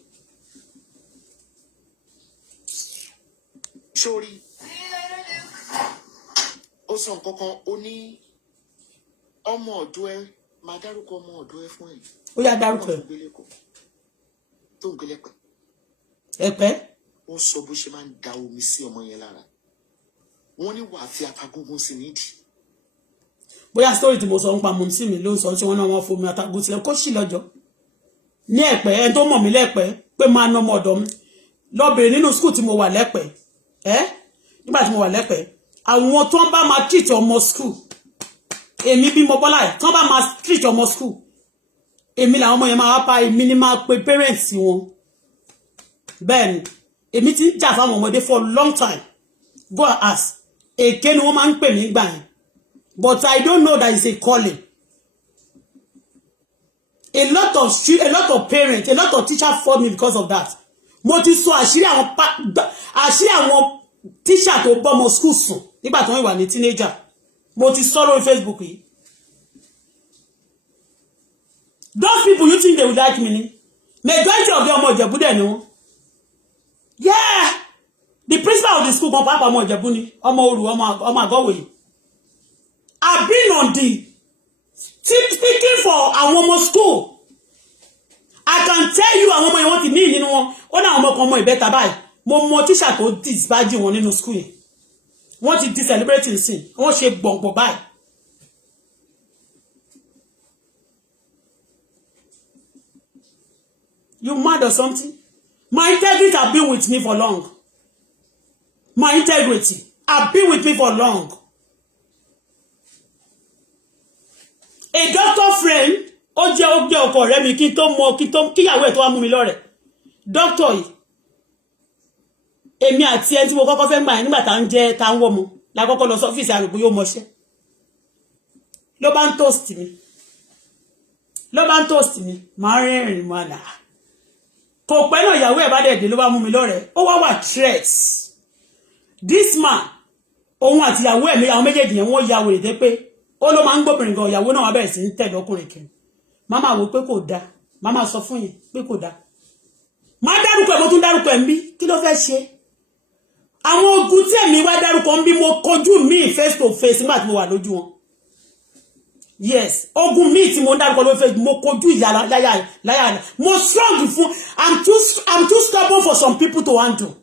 Sorry. Also, Koko, oni ọmọ ọ̀dọ̀ ẹ máa dárúkọ ọmọ ọ̀dọ̀ ẹ fún ẹ. Ó yá dárúkọ ẹ. Tó ń gbélé pẹ̀. Ẹ̀pẹ́. Wọ́n sọ bó ṣe máa ń da omi sí ọmọ yẹn lára. Wọ́n ní wàá fi atagúngún sí nídìí. Bóyá story tí mo sọ ń pa mọ̀ sí mi ló ń sọ ṣé wọ́n náà wọ́n fomi atagún sílẹ̀ kó sì lọ́jọ́. Ní Ẹ̀pẹ́ ẹni tó mọ̀ mí lẹ́pẹ́ pé máa ná ọmọ ọ̀dọ̀ mi. Lọ bèrè nínú school tí mo wà lẹ́pẹ́. Nígbà tí mo wà lẹ́pẹ́. Àwọn tó ń bá máa treat ọmọ school. Èmi bí mo bọ́lá ẹ̀ tó ń bá máa treat ọmọ school. Èmi làwọn ọmọ yẹn máa wá pa èmi ni máa pe parents wọn. Bẹ́ẹ̀ni. Èmi ti ń jà fáwọn ọmọdé for a long time. Go and ask. Èké ni wọ́n máa ń pè mí gbà yẹn. But I don't know that it's a calling. A lot of parents, a lot of teachers fought me because of that. Mo ti sọ àṣírí àwọn teacher tó bọ́ ọmọ school sùn nígbà tó wọ́n wà ní teenager. Mo ti sọ lórí Facebook yìí. Those people you think they would like me ni? Majority of them ọmọ Ìjẹ̀bú dẹ̀ ni wọ́n. Yeah, the principal of the school kan pàápàá ọmọ Ìjẹ̀bú ni ọmọ Òru ọmọ Àgọ́wòye. I've been on the speaking for àwọn ọmọ school. I can tell you àwọn ọmọ yẹn wọ́n ti ní nínú wọn ó náà ọmọ kan ọmọ ìbẹ́ta báyìí mo mọ tíṣà tó disbájì wọn nínú school yẹn wọ́n ti di celebrating sin wọ́n ṣe gbọ̀ngbọ̀n báyìí. You mad or something? My integrity have been with me for long. My integrity have been with me for long. A doctor friend, ó jẹ́ ọkọ rẹ̀ mi kí kíyàwó ẹ̀ tó wá mú mi lọ́rẹ̀. Doctor yìí. Èmi àti ẹni tí mo kọ́kọ́ fẹ́ gbà yẹn nígbà tá ń wọ́ mu. La kọ́kọ́ lọ sọ́fíìsì àrùkú yóò mọṣẹ́. Ló bá ń toast mi. Màá rẹ́rìn mọ́ àlà. Kò pẹ́ náà ìyàwó ẹ̀ bá dẹ̀ dé ló bá mú mi lọ́rẹ̀. Ó wá threats. This man, òun àti ìyàwó ẹ̀ àwọn méjèèjì yẹn wọ́n ya wèrè dé pé ó ló máa ń gbóbìnrin gan ìyàwó náà wá bẹ̀rẹ̀ sí ń tẹ̀lé ọkùnrin kiri. Màmá wò pé kò dáa. Màmá sọ fún yín pé kò dáa. Má dárúkọ ẹ̀ mo tún dárúkọ ẹ̀ ń bí. Kí ló fẹ́ ṣe? Àwọn ogun tí èmi wá dárúkọ ń bí mo kojú mi face to face nígbà tí mo wà lójú wọn. Yes. Ogun mi tí mo dárúkọ ló fẹ́ mo kojú ìyà láyà. Mo strong fún. I'm too stubborn for some people to handle.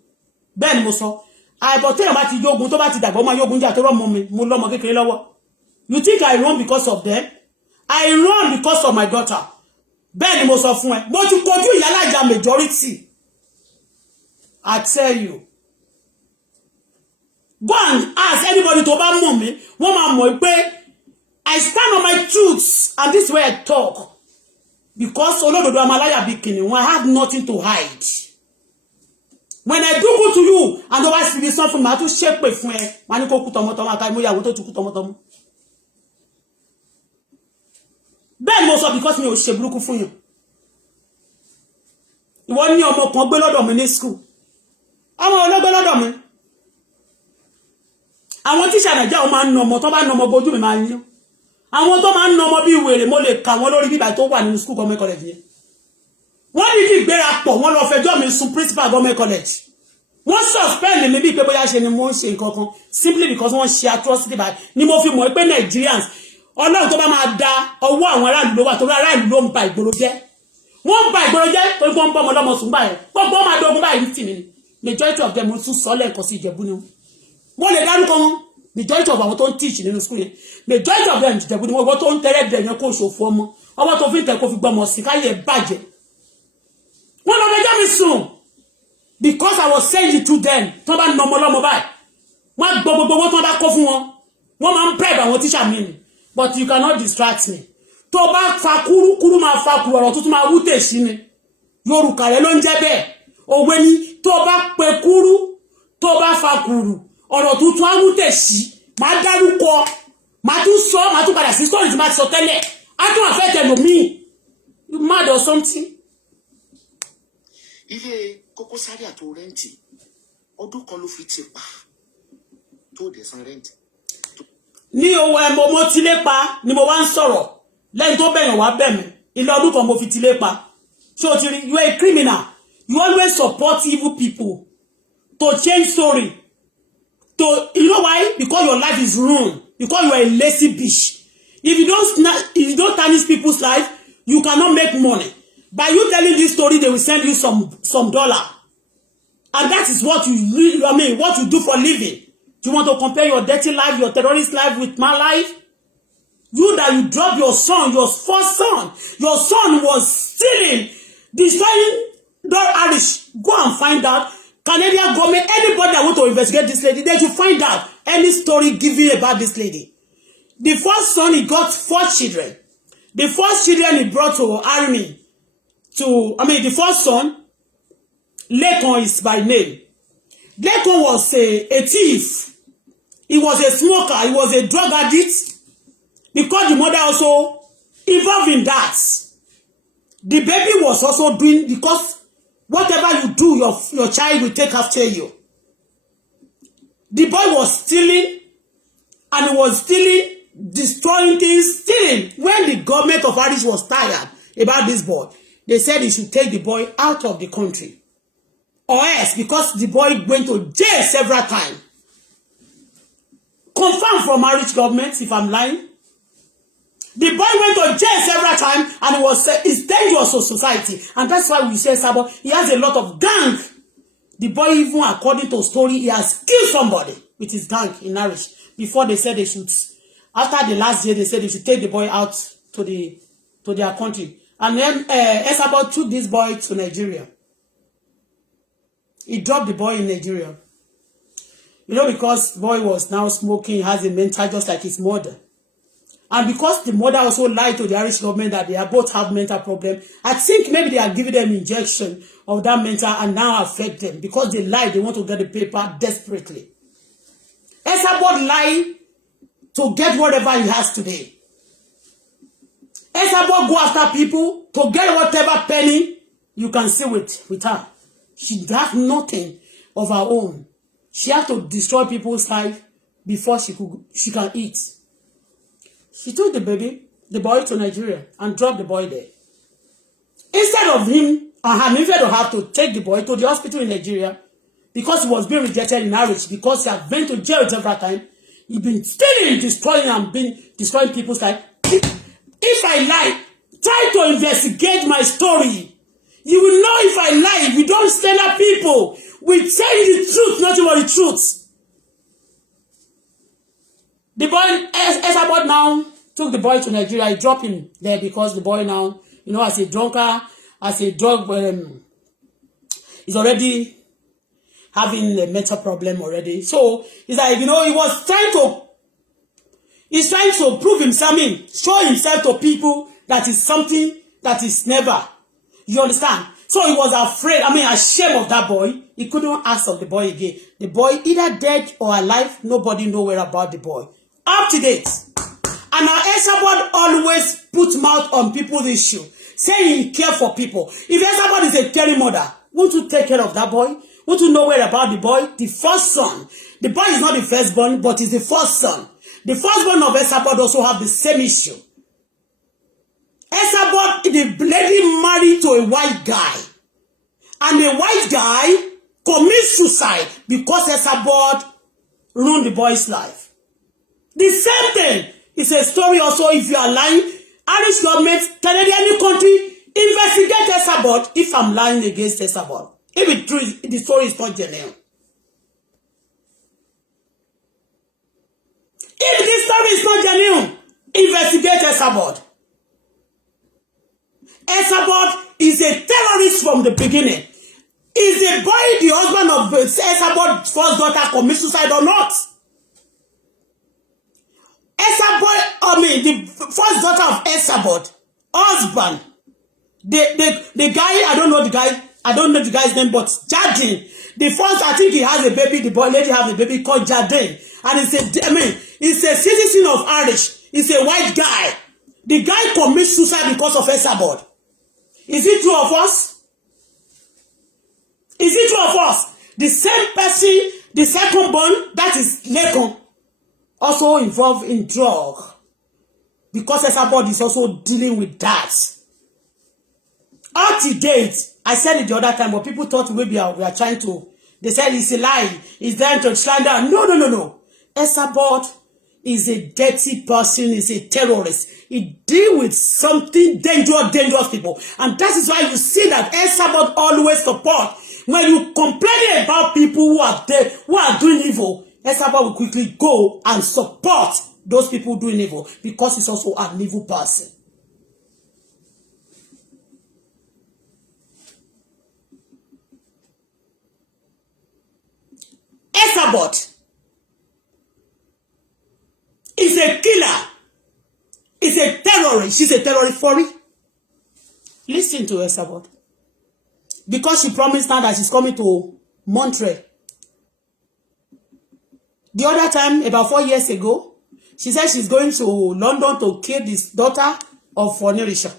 Ben mo sọ. But tell about the yogun tó bá ti dàgbà ma yogun jà tó ro mo mi. Mo lọ́mọ kékeré lọ́wọ́. You think I run because of them? I run because of my daughter. Ben mo sọ fún ẹ. Mo ti kojú ìyà láyà majority. I tell you. Go and ask anybody to bá mọ̀ mí. Wọ́n máa mọ̀ pé I stand on my truths, and this way I talk. Because Olododo Amalaya Bikini, when I have nothing to hide. When I do good to you, and always see something, I have to shake my friend. Maniko kutomotomo, akaimo ya woto kutomotomo. Ben mo sọ because mi ò ṣe burúkú fún yín. Ìwọ ní ọmọ kan gbé lọ́dọ̀ mi ní school. Àwọn olóògbé lọ́dọ̀ mi. Àwọn tíṣà Nàìjíríà ó máa ń nà ọmọ tó bá nà ọmọ bojú mi máa ń yán. Àwọn tó máa ń nà ọmọ bí wèrè mo lè kà wọ́n lórí bíbá tó wà nínú school government college yẹn. Wọ́n ní kí gbéra pọ̀ wọ́n lọ fẹjọ́ mi sùn principal government college. Wọ́n suspend mi bí pé bóyá ṣe ni mo ń ṣe nǹkan kan simply because wọ́n ṣe atrocity báyìí ni mo fi mọ̀ pé Nigerians Ọlọ́run tó bá máa da ọwọ́ àwọn aráàlú ló wà tó aráàlú ló ń ba ìgboro jẹ́. Wọ́n ba ìgboro jẹ́ tó gbọ́n bọ́ ọmọ lọ́mọ sùn báyìí. Gbogbo ọmọ adogun báyìí tì mí. Majority of them tún sọ lẹ́ẹ̀kan sí Ìjẹ̀bú ni wọ́n lè dárúkọ wọn. Majority of àwọn tó ń teach nínú school yẹn. Majority of them Ìjẹ̀bú ni wọ́n tó ń tẹ́rẹ̀ dẹ̀ yẹn kó ṣòfò ọmọ. Ọwọ́ tó fi ń tẹ̀ kó fi gbọmọ sí káyé bàjẹ́. Wọ́n lọ fẹjọ́ mi sùn. Because I was saying it to them. Tó bá nà ọmọ lọ́mọ báyìí. Wọ́n gbọ́ gbogbo owó tó bá kó fún wọn. Wọ́n máa ń bribe àwọn teacher mi ni. But you cannot distract me. Tó bá fa kúrú máa fa kúrú ọ̀rọ̀ tuntun máa wútè sí ni. Yorùkà rẹ̀ ló ń jẹ́ bẹ́ẹ̀. Òwe ni tó bá pe kúrú, tó bá fa kúrú, ọ̀rọ̀ tuntun á wútè sí. Máa dárúkọ, máa tún sọ, máa tún padà sí story tí máa ti sọ tẹ́lẹ̀. Á tún àfẹ́ tẹ̀lò mí. You mad or something? Ilé Koko Zaria tó rẹ́ǹtì, ọdún kan ló fi ti pa tó dẹ̀ san rẹ́ǹtì. Ní owó ẹmọ mo ti lé pa ni mo wá ń sọ̀rọ̀ lẹ́yìn tó bẹ̀yàn wá bẹ̀ mí ilé ọdún kan mo fi ti lé pa ṣé o ti rí you are a criminal you always support evil people to change story to you know why because your life is ruined because you are a lazy bitch if you don't tarnish people's life you cannot make money by you telling this story they will send you some dollar and that is what you really what you do for living. You want to compare your dirty life, your terrorist life with my life? You that you drop your son, your first son. Your son was stealing, destroying Irish. Go and find out. Canadian government, anybody that want to investigate this lady, they should find out any story given about this lady. The first son, he got 4 children. The first children he brought to army. The first son, Lekon is by name. Lekon was a thief. He was a smoker. He was a drug addict. Because the mother also involved in that. The baby was also doing, because whatever you do, your child will take after you. The boy was stealing, and he was stealing, destroying things, stealing. When the government of Irish was tired about this boy, they said he should take the boy out of the country. Or else, because the boy went to jail several times. Confirmed from Irish government, if I'm lying. The boy went to jail several times and it's dangerous to society. And that's why we say Esabod, he has a lot of gang. The boy, even according to story, he has killed somebody with his gang in Irish. Before they said they should, after the last day, they said they should take the boy out to their country. And then Esabod took this boy to Nigeria. He dropped the boy in Nigeria. Because the boy was now smoking, he has a mental just like his mother. And because the mother also lied to the Irish government that they both have mental problem, I think maybe they are giving them injection of that mental and now affect them. Because they lied, they want to get the paper desperately. Esabod lied to get whatever he has today. Esabod go after people to get whatever penny you can see with her. She has nothing of her own. She had to destroy people's life before she can eat. She took the boy to Nigeria and dropped the boy there. Instead of him and her, instead of her to take the boy to the hospital in Nigeria because he was being rejected in Irish because he had been to jail several times, he'd been stealing, destroying people's life. If I lie, try to investigate my story. You will know if I lie. We don't stand people. We tell you the truth, nothing but the truth. The boy, Esabod now took the boy to Nigeria. He dropped him there because the boy now, you know, as a drunkard, as a drug, he's already having a mental problem already. So he's like, you know, he's trying to prove himself, show himself to people that is something that is never. You understand? So he was afraid, ashamed of that boy. He couldn't ask of the boy again. The boy either dead or alive, nobody know where about the boy. Up to date. And now Esabod always put mouth on people's issue, saying he care for people. If Esabod is a caring mother, won't you take care of that boy? Won't you know where about the boy? The first son. The boy is not the firstborn, but is the first son. The firstborn of Esabod also have the same issue. Esabod, the lady married to a white guy. And the white guy commits suicide because Esabod ruined the boy's life. The same thing is a story also. If you are lying, Irish government, Canadian, any country, investigate Esabod if I'm lying against Esabod. If it's true, the story is not genuine. If this story is not genuine, investigate Esabod. Esabod is a terrorist from the beginning. Is the boy the husband of Esabod's first daughter commit suicide or not? Esabod, the first daughter of Esabod, husband, the guy, I don't know the guy's name, but Jardine, the first, I think he has a baby, the boy lady has a baby called Jardine, and he's a citizen of Irish, he's a white guy. The guy commits suicide because of Esabod. Is it true of us? Is it true of us? The same person, the second born, that is Lekon, also involved in drug. Because Esabod is also dealing with that. Up to date, I said it the other time, but people thought maybe we are trying to, they said it's a lie, it's there to slander. No. Esabod is a dirty person, is a terrorist. He deal with something dangerous people. And that is why you see that Esabod always support. When you complain about people who are there, who are doing evil, Esabod will quickly go and support those people doing evil because he's also an evil person. Esabod is a killer. Is a terrorist. She's a terrorist for it. Listen to Esabod. Because she promised now that she's coming to Montreal. The other time, about 4 years ago, she said she's going to London to kill this daughter of Fonirisha.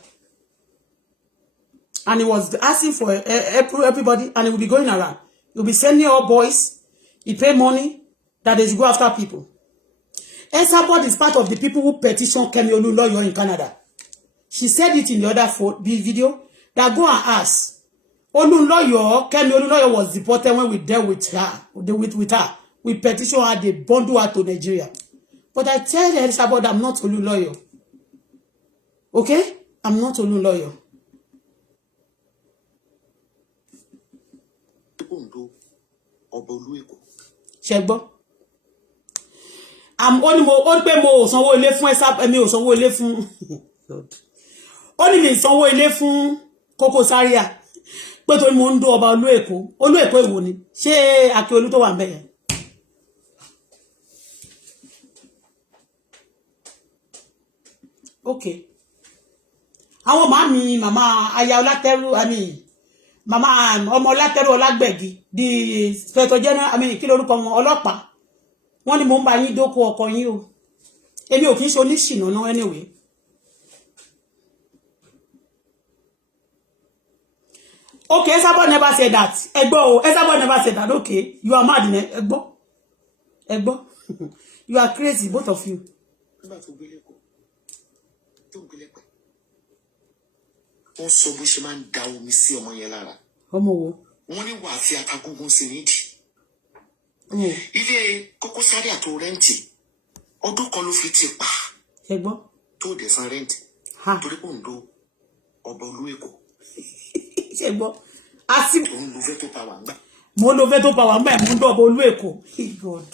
And he was asking for everybody, and he will be going around. He will be sending all boys. He pay money that they should go after people. Esabod is part of the people who petition Kemi Olunloyo in Canada. She said it in the other video that go and ask. Olunloyo, Kemi Olunloyo was deported when we dealt with her. With her. We petition her, they bundle her to Nigeria. But I tell Esabod I'm not Olunloyo. Okay? I'm not Olunloyo. Ṣẹgbọ́. I'm only mo sanwó ilé fún Esabod, mi ò sanwó ilé fún only mi sanwó ilé fún Koko Zaria. Pé tó mo ndo ọba Olú Èkó èwo ni. Ṣé Akeolu tó wà ńbẹ̀ yẹn? Okay. Àwọn mama aya Olateru, mama ọmọ Olateru Olagbegi, the Inspector General, kí lorúkọ wọn ọlọ́pàá. Wọ́n ní mo ń bá yín dóko ọkọ yín o. Èmi ò kìí ṣe oníṣìnà náà anyway. Okay, Esabod never said that. Egbo, Esabod never said that. Okay, you are mad, ne? Egbo. You are crazy, both of you. Wọ́n sọ bó ṣe máa ń da omi sí ọmọ yẹn lára. Ọmọ wo? Wọ́n ní wà á fi atagungun sí nídìí. Ilé Koko Zaria tó rẹ́ǹtì, ọdún kan ló fi ti pa. Egbo. tó dẹ̀ san rent torí pé òun lo ọba olú Èkó ṣe gbọ́ àti òun lo veto power ńgbà mo lo veto power ńgbà mo ń dọ̀ ọba olú Èkó. God.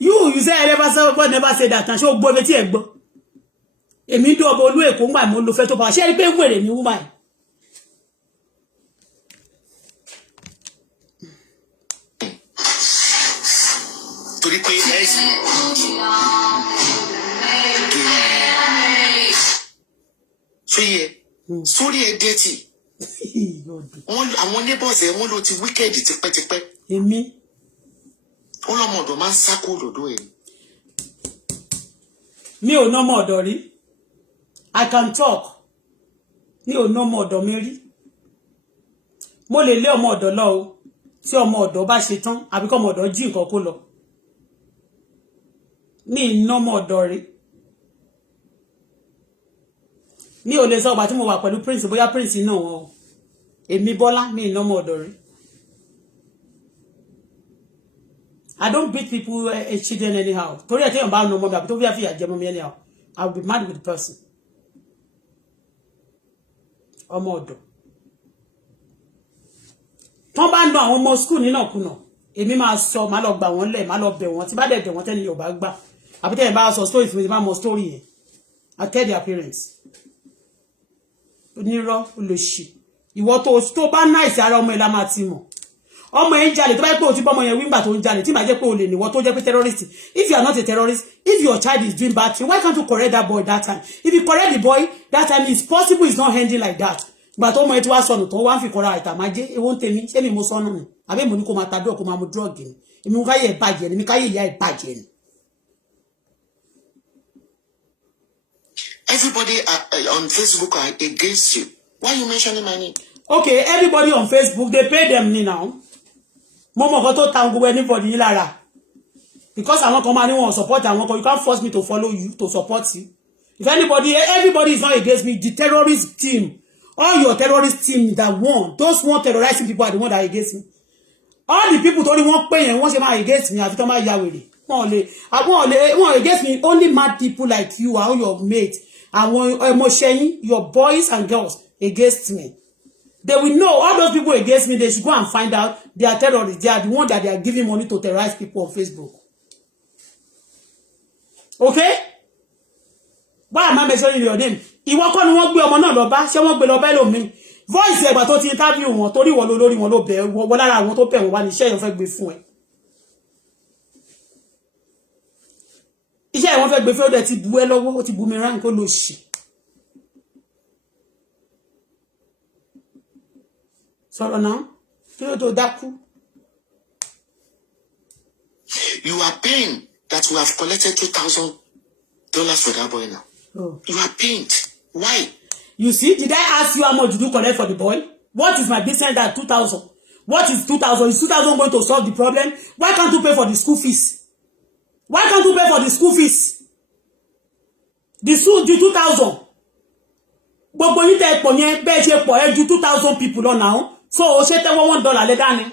You say never say that and ṣó gbọ́ létí ẹ̀ gbọ́ èmi dọ̀ ọba olú Èkó ńgbà mo lo veto power ṣé rí pé wèrè ni woman. torí pé sórí ẹ dẹ́tì àwọn neighbors ẹ wọ́n ló ti wicked tipẹ́tipẹ́ èmi ó lọ́mọ ọ̀dọ̀ máa ń sá kó lọ́dọ̀ ẹ̀ mi ò nọ́mọ ọ̀dọ̀ rí I can talk mi ò nọ́mọ ọ̀dọ̀ mi rí mo lè lé ọmọ ọ̀dọ̀ lọ o tí ọmọ ọ̀dọ̀ bá ṣe tán àbí kọ́ ọmọ ọ̀dọ̀ jí nǹkan kó lọ mi nọ́mọ ọ̀dọ̀ rí mi ò lè sọ ọgbà tí mo wà pẹ̀lú prince bóyá prince náà wọn o èmi Bọ́lá mi nọ́mọ ọ̀dọ̀ rí. I don't beat people children anyhow. Torí ẹ̀ téèyàn bá no mọ́ mi àbí tó fi àfihàn jẹ mọ́ mi anyhow. I will be mad with the person. Ọmọ ọ̀dọ̀. Tọ́n bá ń lọ àwọn ọmọ school nínàkúnà. Èmi máa sọ, máa lọ gbà wọ́n lẹ̀, máa lọ bẹ̀ wọ́n. Tí bá dẹ̀ bẹ̀ wọ́n tẹ́ni yóò bá gbà. Àbí tẹ́yìn bá sọ story fún mi, tí bá mọ story yẹn. I tell their parents. Onírọ́ olóṣì. Ìwọ tó bá nice ara ọmọ ẹ̀ la máa ti mọ̀. Ọmọ ẹ̀ ń jalè tó bá jẹ́ pé o ti bọ́ ọmọ yẹn wíńgbà tó ń jalè tí màá jẹ́ pé o lè níwọ tó jẹ́ pé terrorist. If you are not a terrorist, if your child is doing bad thing, why can't you correct that boy that time? If you correct the boy that time, it's possible it's not ending like that. Ìgbà tó ọmọ ẹ̀ tí wàá sọnù tó wá ń fi kọ́ra àìtàmájẹ́ ewo ń tèmi ṣé mi mo sọnù ni àbí mo ní kó máa ta dúró kó máa mu drug ni èmi mú káyé ẹ̀ bàjẹ́ ni mi káyé ìyá ẹ̀ bàjẹ́ ni. Everybody on Facebook are against you. Why are you mentioning my name? Okay, everybody on Facebook, they pay them now. Momo ko to tango anybody yín lára. Because àwọn kan máa ní wọn support àwọn kan, you can't force me to follow you, to support you. If everybody is not against me, the terrorist team, all your terrorist team that won, those one terrorizing people are the one that are against me. All the people torí wọ́n pè yẹn, wọ́n ṣe máa against me, àfi tó máa ya wèrè. Wọ́n against me, only mad people like you, all your mates, àwọn ọmọṣẹ́yìn, your boys and girls against me. They will know all those people against me. They should go and find out they are terrorists. They are the one that they are giving money to terrorize people on Facebook. Okay? Why am I mentioning your name? Ìwọ kọ́ ni wọ́n gbé ọmọ náà lọ bá, ṣé wọ́n gbé lọ bá ẹlòmíì. Voice ẹgbà tó ti interview wọn torí wọn lórí wọn ló bẹ̀ wọ́n lára àwọn tó pẹ̀ wọ́n wá ní iṣẹ́ yẹn fẹ́ gbé fún ẹ. Iṣẹ́ yẹn wọ́n fẹ́ gbé fún ẹ, ó dẹ̀ ti bu ẹ lọ́wọ́, ó ti bu mi rán kó lọ ṣì. Sọ̀rọ̀ náà, kí ló tó dákú? You are paying that we have collected $2,000 for that boy now. Oh. You are paying. Why? You see, did I ask you how much did you collect for the boy? What is my business that 2,000? What is 2,000? Is 2,000 going to solve the problem? Why can't you pay for the school fees? Why can't you pay for the school fees? The 2,000. Gbogbo yín tẹ́ pọ̀ yẹn bẹ́ẹ̀ ṣe pọ̀ ẹ ju 2,000 people lọ now. So o ṣe tẹ́wọ́ $1 lé dání.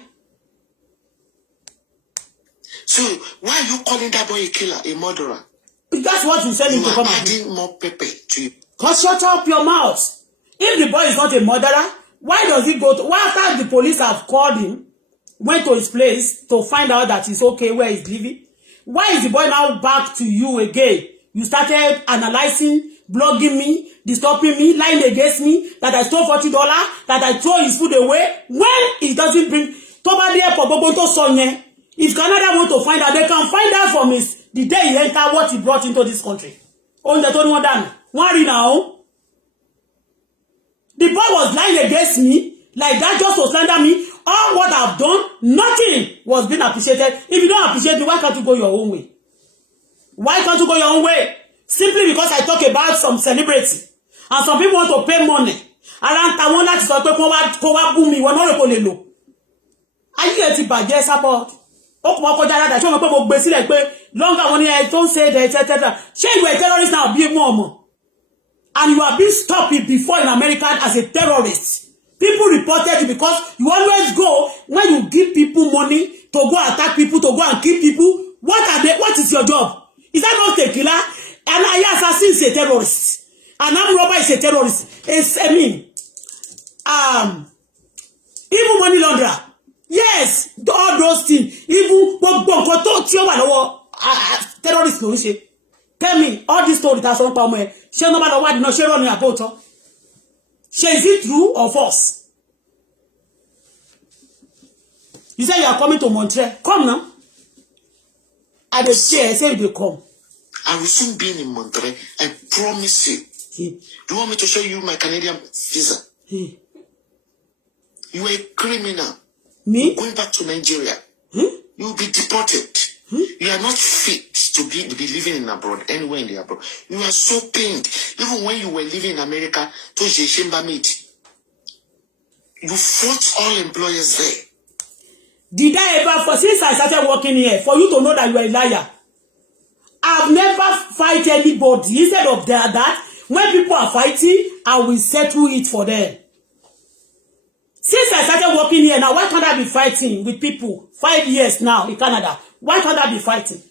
So why are you calling that boy a killer, a murderer? That's what you said to come and do. Adding more pepper to you. Cause shut up your mouth. If the boy is not a murderer, why does he go to? Why after the police have called him, went to his place to find out that he's okay where he's living? Why is the boy now back to you again? You started analyzing, blogging me, disturbing me, lying against me, that I stole $40, that I throw his food away, when he doesn't bring, if Canada want to find out, they can find out from the day he entered what he brought into this country. Oh, they told me done. One now. The boy was lying against me, like that just to slander me. All what I've done, nothing was being appreciated. If you don't appreciate me, why can't you go your own way? Why can't you go your own way? Simply because I talk about some celebrity. And some people want to pay money. Around I want to talk about boom me. One more lè lò. Ayé ẹ ti bàjẹ́ Esabod. Ó kò kọjá dáadáa. Ṣé o mọ̀ pé mo gbé sílẹ̀ pé longer money I don't say that etc. Ṣé you are a terrorist now bí mú ọmọ? And you are being stopped before in America as a terrorist. People reported you because you always go when you give people money to go attack people, to go and kill people. What is your job? Is that not a killer? And I assassin is a terrorist. An armed robber is a terrorist. It's, I mean, even money launderer. Yes, all those things. Even terrorist ló ń ṣe. Tell me, all this story that's on power. She no matter what, no, she running about her. She is it true or false? You say you are coming to Montreal. Come now. I dey say you dey come. I will soon be in Montreal. I promise you. Do you want me to show you my Canadian visa? You are a criminal. Me? You're going back to Nigeria. You will be deported. You are not fit to be living in abroad, anywhere in the abroad. You are so pained. Even when you were living in America, you fought all employers there. Did I ever, since I started working here, for you to know that you are a liar? I've never fight anybody. Instead of that, when people are fighting, I will settle it for them. Since I started working here now, why can't I be fighting with people? 5 years now in Canada. Why can't I be fighting?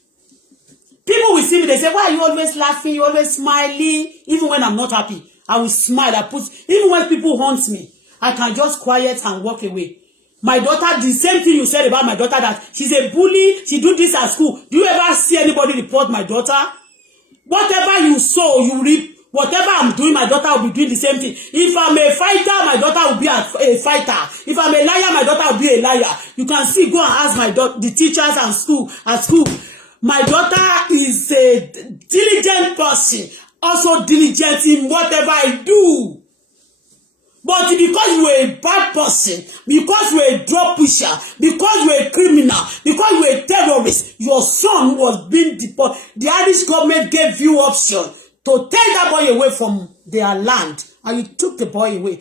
People will see me, they say, why are you always laughing? You always smiling. Even when I'm not happy, I will smile. Even when people haunt me, I can just quiet and walk away. My daughter, the same thing you said about my daughter, that she's a bully, she do this at school. Do you ever see anybody report my daughter? Whatever you sow, you reap. Whatever I'm doing, my daughter will be doing the same thing. If I'm a fighter, my daughter will be a fighter. If I'm a liar, my daughter will be a liar. You can see, go and ask my daughter, the teachers at school. My daughter is a diligent person, also diligent in whatever I do. But because you were a bad person, because you were a drug pusher, because you were a criminal, because you were a terrorist, your son was being deported. The Irish government gave you option to take that boy away from their land, and you took the boy away.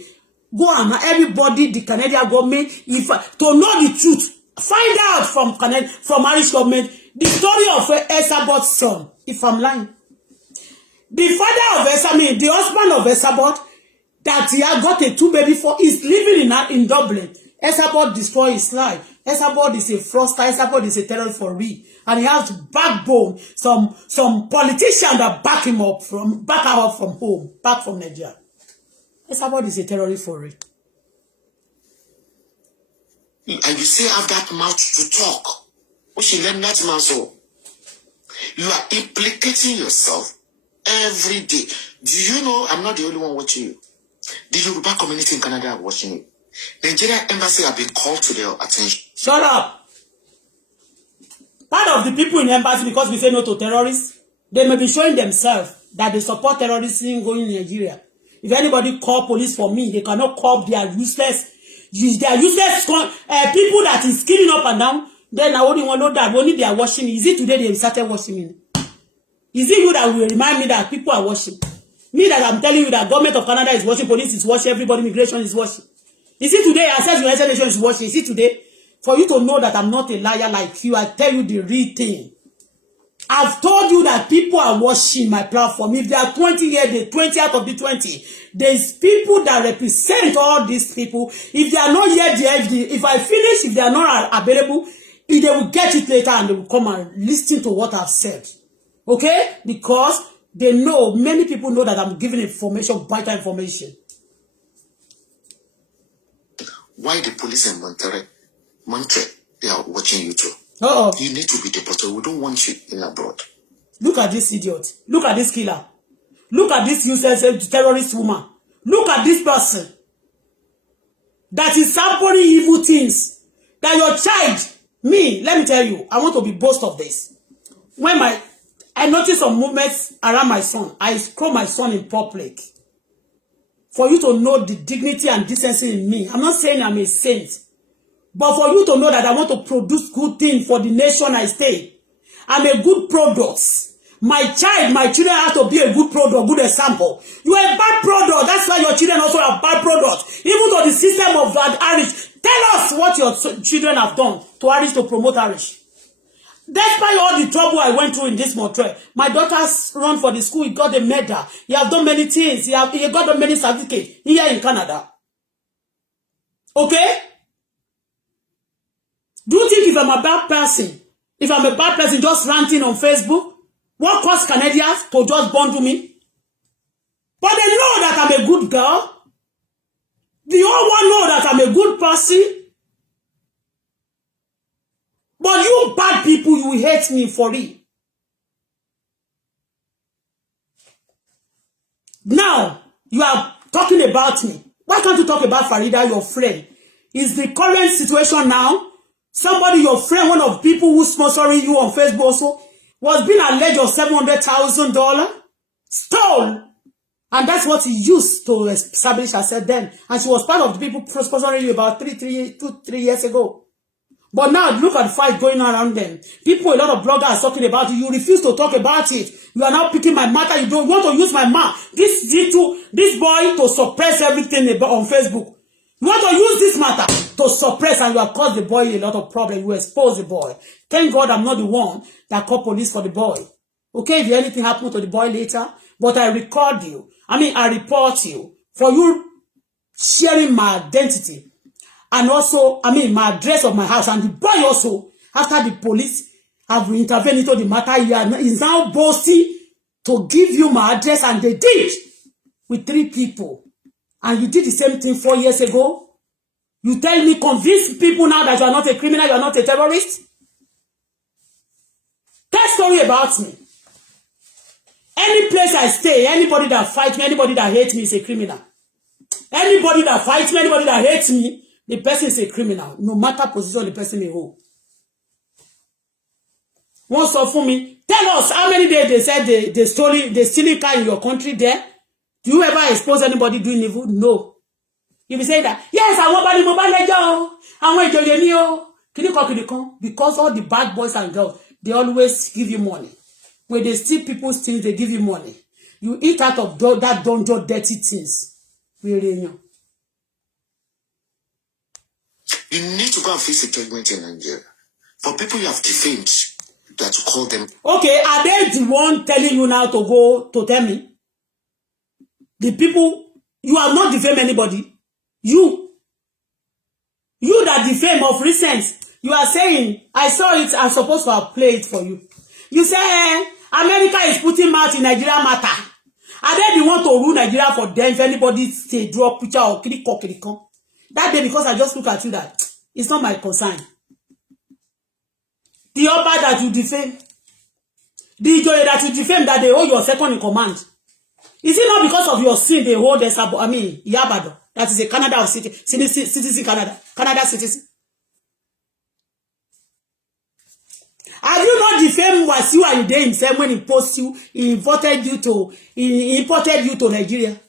Go and everybody, the Canadian government, to know the truth, find out from Irish government the story of Esabod's son. If I'm lying, the father of Esabod, the husband of Esabod, that he had got a 2 baby for, is living in Dublin. Esabod destroyed his life. Esabod is a fraudster. Esabod is a terrorist for real, and he has backbone. Some politician that back him up from home, back from Nigeria. Esabod is a terrorist for real. And you say have that mouth to talk. We should learn that mouth so. You are implicating yourself every day. Do you know I'm not the only one watching you? The Yoruba community in Canada are watching you. The Nigerian embassy have been called to their attention. Shut up. Part of the people in the embassy, because we say no to terrorists, they may be showing themselves that they support terrorism going in Nigeria. If anybody call police for me, they cannot call their useless people that is killing up and down. Then I only want to know that only they are watching me. Is it today they started watching me? Is it you that will remind me that people are watching? Me that I'm telling you that government of Canada is watching, police is watching, everybody, immigration is watching. Is it today? Access United Nations is watching. Is it today? For you to know that I'm not a liar like you, I tell you the real thing. I've told you that people are watching my platform. If they are 20 here, the 20 out of the 20, there's people that represent all these people. If they are not yet there, if I finish, if they are not available, if they will get it later and they will come and listen to what I've said. Okay? Because they know, many people know that I'm giving information, vital information. Why the police in Montreal, they are watching you too? You need to be deported. We don't want you in abroad. Look at this idiot. Look at this killer. Look at this useless terrorist woman. Look at this person that is sampling evil things. That your child, me, let me tell you, I want to be boast of this. When I noticed some movements around my son, I call my son in public. For you to know the dignity and decency in me. I'm not saying I'm a saint. But for you to know that I want to produce good things for the nation I stay. I'm a good product. My children have to be a good product, good example. You are a bad product. That's why your children also are bad products. Even though the system of that Irish. Tell us what your children have done to Irish to promote Irish. Despite all the trouble I went through in this Montreal, my daughter's run for the school, he got a medal. He have done many things. He got many certificates here in Canada. Okay? Do you think if I'm a bad person just ranting on Facebook, What caused Canadians to just bundle me? But they know that I'm a good girl. The whole one know that I'm a good person. But you bad people, you hate me for it. Now, you are talking about me. Why can't you talk about Farida, your friend? Is the current situation now, somebody, your friend, one of the people who sponsoring you on Facebook also, was being alleged of $700,000 stole. And that's what he used to establish herself then. And she was part of the people sponsoring you about 3 years ago. But now look at the fight going on around them. People, a lot of bloggers are talking about it. You refuse to talk about it. You are now picking my matter. You don't want to use my mouth. This boy to suppress everything on Facebook. You want to use this matter to suppress, and you have caused the boy a lot of problems. You expose the boy. Thank God I'm not the one that called police for the boy. Okay, if anything happened to the boy later, but I record you. I report you for you sharing my identity. And also, my address of my house. And the boy also, after the police have intervened into the matter, he is now boasting to give you my address. And they did with 3 people. And you did the same thing 4 years ago. You tell me, convince people now that you are not a criminal, you are not a terrorist. Tell story about me. Any place I stay, anybody that fights me, anybody that hates me is a criminal. Anybody that fights me, anybody that hates me, the person is a criminal, no matter position the person may hold. One sọ fún mi, tell us how many days they said they stealing car in your country there. Do you ever expose anybody doing evil? No. You be saying that, yes, I want body mobile lejo. I want ìjòyè ni o. Kìnìkan. Because all the bad boys and girls, they always give you money. When they steal people's things, they give you money. You eat out of that dungeon dirty things. Really. You need to go and face a judgment in Nigeria. For people you have defamed, that you call them. Okay, are they the one telling you now to go to tell me? The people, you have not defamed anybody. You that defame of recent, you are saying, I saw it, I'm supposed to have played it for you. You say, America is putting mouth in Nigeria matter. Are they the one to rule Nigeria for them if anybody say draw picture or kiriko? That day, because I just look at you, that it's not my concern. The Oba that you defame, the joy that you defame, that they hold your second in command. Is it not because of your sin they hold Esabod, Yabado, that is a Canada citizen, Canada citizen? Have you not defamed Wasiu Ayinde himself when he post you, he imported you to Nigeria?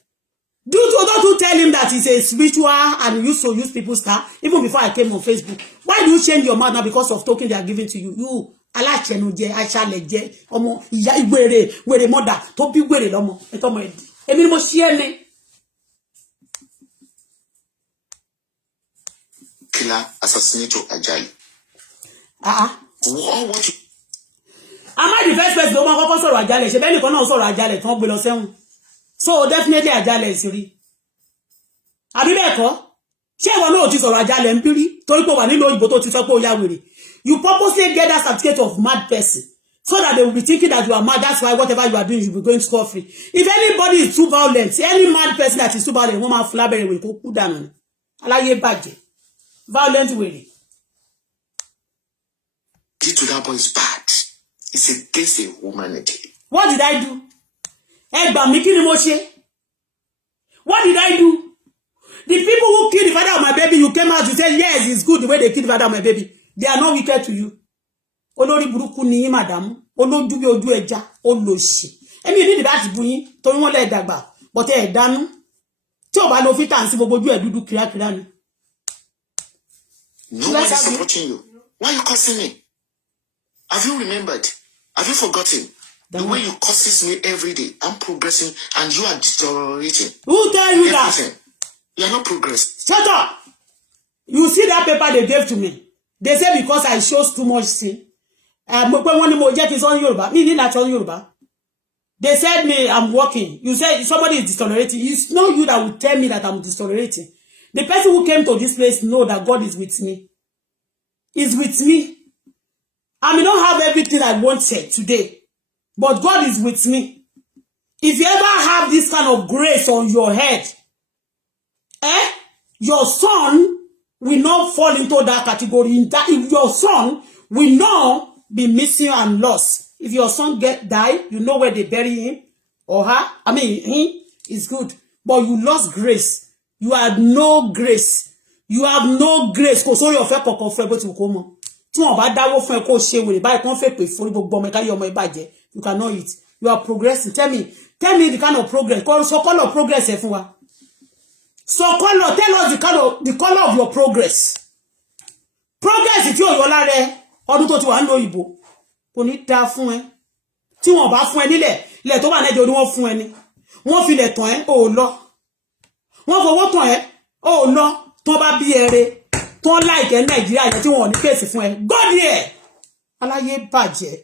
Don't you tell him that he's a spiritual and he used to use people's car, even before I came on Facebook? Why do you change your mind now because of token they are giving to you? You, aláṣẹnujẹ, aṣálẹ̀jẹ, ọmọ ìyá ìwèrè mother, tó bí wèrè lọ́mọ, ẹ̀tọ́mọ ẹ̀dì. Èmi ni mo ṣí ẹni. Killer, assassinator, Ajali. What you... Am I the first person to máa kọ́kọ́ sọ̀rọ̀ Àjàlẹ̀? Ṣé bẹ́ẹ̀ nìkan náà sọ̀rọ̀ Àjàlẹ̀ tán gbé lọ sẹ́wọ̀n? So definitely Àjàlẹ̀ is rí. Àbí bẹ́ẹ̀ kọ́? Ṣé ìwọ náà ti sọ̀rọ̀ Àjàlẹ̀ ń bírí? Torí pé wà nínú òyìnbó tó ti sọ pé ó yá wèrè. You purposely get that certificate of mad person so that they will be thinking that you are mad. That's why whatever you are doing, you will be going scot free. If anybody is too violent, any mad person that is too violent, wọ́n máa fúlábẹ̀rẹ̀ wèrè kó kú dànù. Aláyé bàjẹ́. Violent wèrè. Did to that boy is bad. It's against the humanity. What did I do? Egba mi kini mo ṣe? What did I do? The people who killed the father of my baby, you came out to say, yes, it's good the way they killed the father of my baby. They are not wicked to you. Olórí burúkú ni yín, madam. Olójú bí ojú ẹja, olóṣì. Èmi ní láti bú yín, torí wọ́n lè dàgbà, but ẹ dànù. Tí ó bá lọ fi tan sí gbogbo ojú ẹ dúdú kíákíá ni. No one is supporting you. Why are you cursing me? Have you remembered? Have you forgotten? The way you curses me every day, I'm progressing and you are deteriorating. Who tell you everything. That? You are not progressing. Shut up! You see that paper they gave to me? They say because I shows too much sin. Mo pé wọ́n ní mo jẹ́ kí sọ Yorùbá. Mi ní láti sọ Yorùbá. They said me I'm working. You said somebody is deteriorating. It's not you that will tell me that I'm deteriorating. The person who came to this place know that God is with me. Is with me. I may not have everything I wanted today. But God is with me. If you ever have this kind of grace on your head, your son will not fall into that category. If your son will not be missing and lost. If your son die, you know where they bury him or her. I mean, him is good. But you lost grace. You had no grace. You have no grace. Kò sórí ọ̀fẹ́ kọ̀ọ̀kan fún ẹ bó ti wù kó mọ̀. Tí wọ́n bá dáwó fún ẹ kó ṣe wèrè báyìí kán fẹ́ pè fún gbogbo ọmọ ẹ̀ka yẹ ọmọ ìbàjẹ́. You cannot eat. You are progressing. Tell me the kind of progress. So call of progress ẹ fún wa. So tell us the color of your progress. Progress tí ó yọ lára ọdún tó ti wà nlo Ìgbò. Kò ní dá fún ẹ. Tí wọ́n bá fún ẹ nílẹ̀, ilẹ̀ tó wà nẹ́jọ ni wọ́n fún ẹ ni. Wọ́n fi lẹ̀ tàn ẹ́, ó lọ. Wọ́n fọwọ́ tàn ẹ́, ó lọ. Tó bá bí ere, tó like ẹ Nàìjíríà yẹn tí wọ́n ní fèsì fún ẹ. God here. Aláyé bàjẹ́.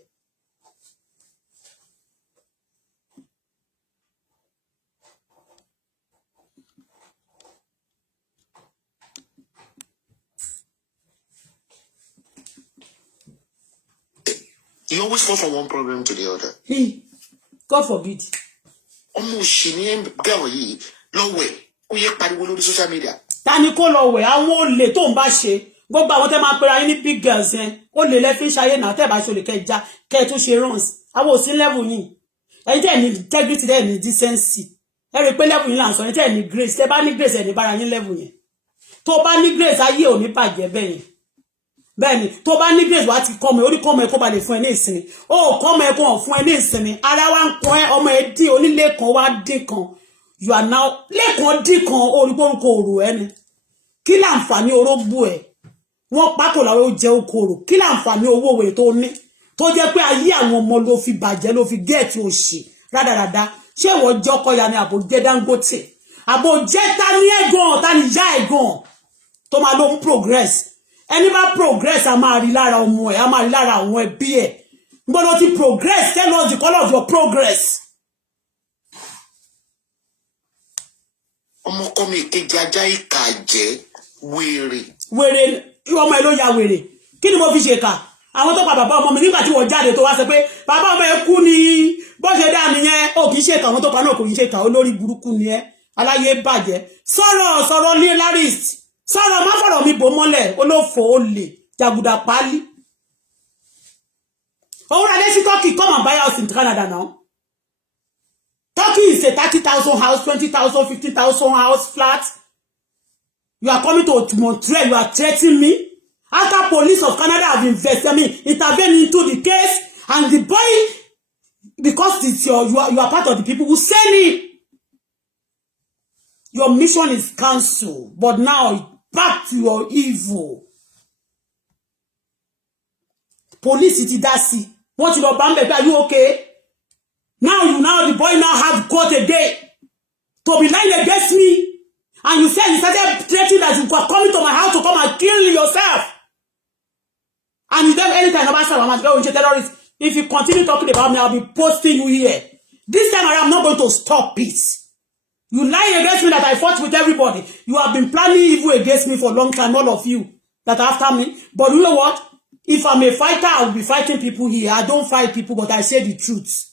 You always fall from one problem to the other. God forbid. Almost she girl yi lọ́wẹ̀ ó yẹ pariwo lórí social media. Tani kó lọ wẹ̀ àwọn olè tó ń bá ṣe gbogbo àwọn tẹ́ máa pera yín ní big girls yẹn ó lè lẹ́ fi ń ṣayé náà tẹ́ bá ṣe olè kẹja kẹ́ tún ṣe runs àwọn òsín level yìí ẹ̀yin tẹ́ ní integrity tẹ́ ní decency ẹ rí pé level yìí là ń sọ ẹ̀yin tẹ́ ní grace tẹ́ bá ní grace ẹ̀ ní bára yín level yẹn tó bá ní grace ayé ò ní bàjẹ́ bẹ́ẹ̀ yẹn bẹ́ẹ̀ni tó bá ní grace wá ti kọ́mọ orí kọ́mọ ẹ kó ba lè fún ẹ ní ìsinmi ó kọ́mọ ẹ kó hàn fún ẹ ní ìsinmi ara wa ń kọ́ ẹ ọmọ ẹ dín onílé kan wá dín kan you are now lẹ́kan dín kan orígbórúkọ òrò ẹni kí láǹfààní orógbó ẹ wọ́n pákó làwọn ó jẹ okòrò kí láǹfààní owó òwe tó ní tó jẹ́ pé ayé àwọn ọmọ ló fi bàjẹ́ ló fi gẹ́ẹ̀tì òṣì rádaràda ṣé ìwọ jọkọ ya ni àbò jẹ́ Dangote àbò jẹ́ ta ní ẹ̀gàn ta ní ìyá ẹ̀gàn tó máa ló ń progress ẹni bá progress a máa rí lára ọmọ ẹ̀ a máa rí lára àwọn ẹbí ẹ̀ gbọ́dọ̀ ti progress tell us the color of your progress. Ọmọ kọ́ mi kejì ajá ìkà jẹ́ wèrè. Wèrè ọmọ ẹ̀ ló ya wèrè kí ni mo fi ṣe kà àwọn tó pa bàbá ọmọ mi nígbà tí wọ́n jáde tó wá sọ pé bàbá ọmọ ẹ̀ kú ni bó ṣe dá nìyẹn ó kì í ṣe kà àwọn tó pa náà kò kì í ṣe kà olórí burúkú ni ẹ aláyé bàjẹ́ sọ̀rọ̀ ní larist sọ̀rọ̀ má fọ̀rọ̀ mi bò mọ́lẹ̀ olófò olè jàgùdà pálí òun rà lẹ́sí Turkey come and buy house in Canada now. Turkey is a 30,000 house, 20,000, 50,000 house flat. You are coming to Montreal, you are threatening me. After police of Canada have intervened into the case, and the boy, because it's you are part of the people who send him. Your mission is cancelled, but now back to your evil. Police iti dasi. Want you to bambe? Are you okay? Now the boy now have court again to be lying against me, and you said you started threatening that you are coming to my house to come and kill yourself. And you tell anytime about terrorists. If you continue talking about me, I'll be posting you here. This time I am not going to stop it. You lie against me that I fought with everybody. You have been planning evil against me for a long time, all of you that are after me. But you know what? If I'm a fighter, I will be fighting people here. I don't fight people, but I say the truth.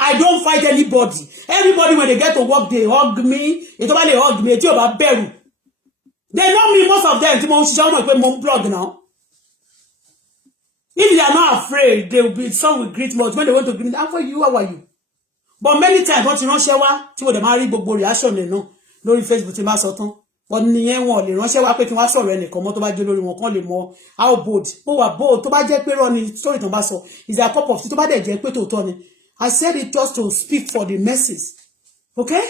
I don't fight anybody. Everybody, when they get to work, they hug me. It's about they hug me. It's about beru. They know me, most of them. They blog now. If they are not afraid, they will be, some will greet me. When they want to greet, how are you? But many times, what you know, Shewa, tí mo dem marry gbogbo reaction le no lórí Facebook tí ma sọ tán. But nìyẹn wọn lè ránṣẹ́ wá pé kí wọ́n sọ̀rọ̀ ẹnìkan mọ́ tó bá jẹ́ lórí wọn kan lè mọ̀ how bold. Mo wà bold tó bá jẹ́ pé ro ni story tán bá sọ. Is a cup of tea tó bá dẹ̀ jẹ́ pé tòótọ́ ni. I said it just to speak for the masses. Okay?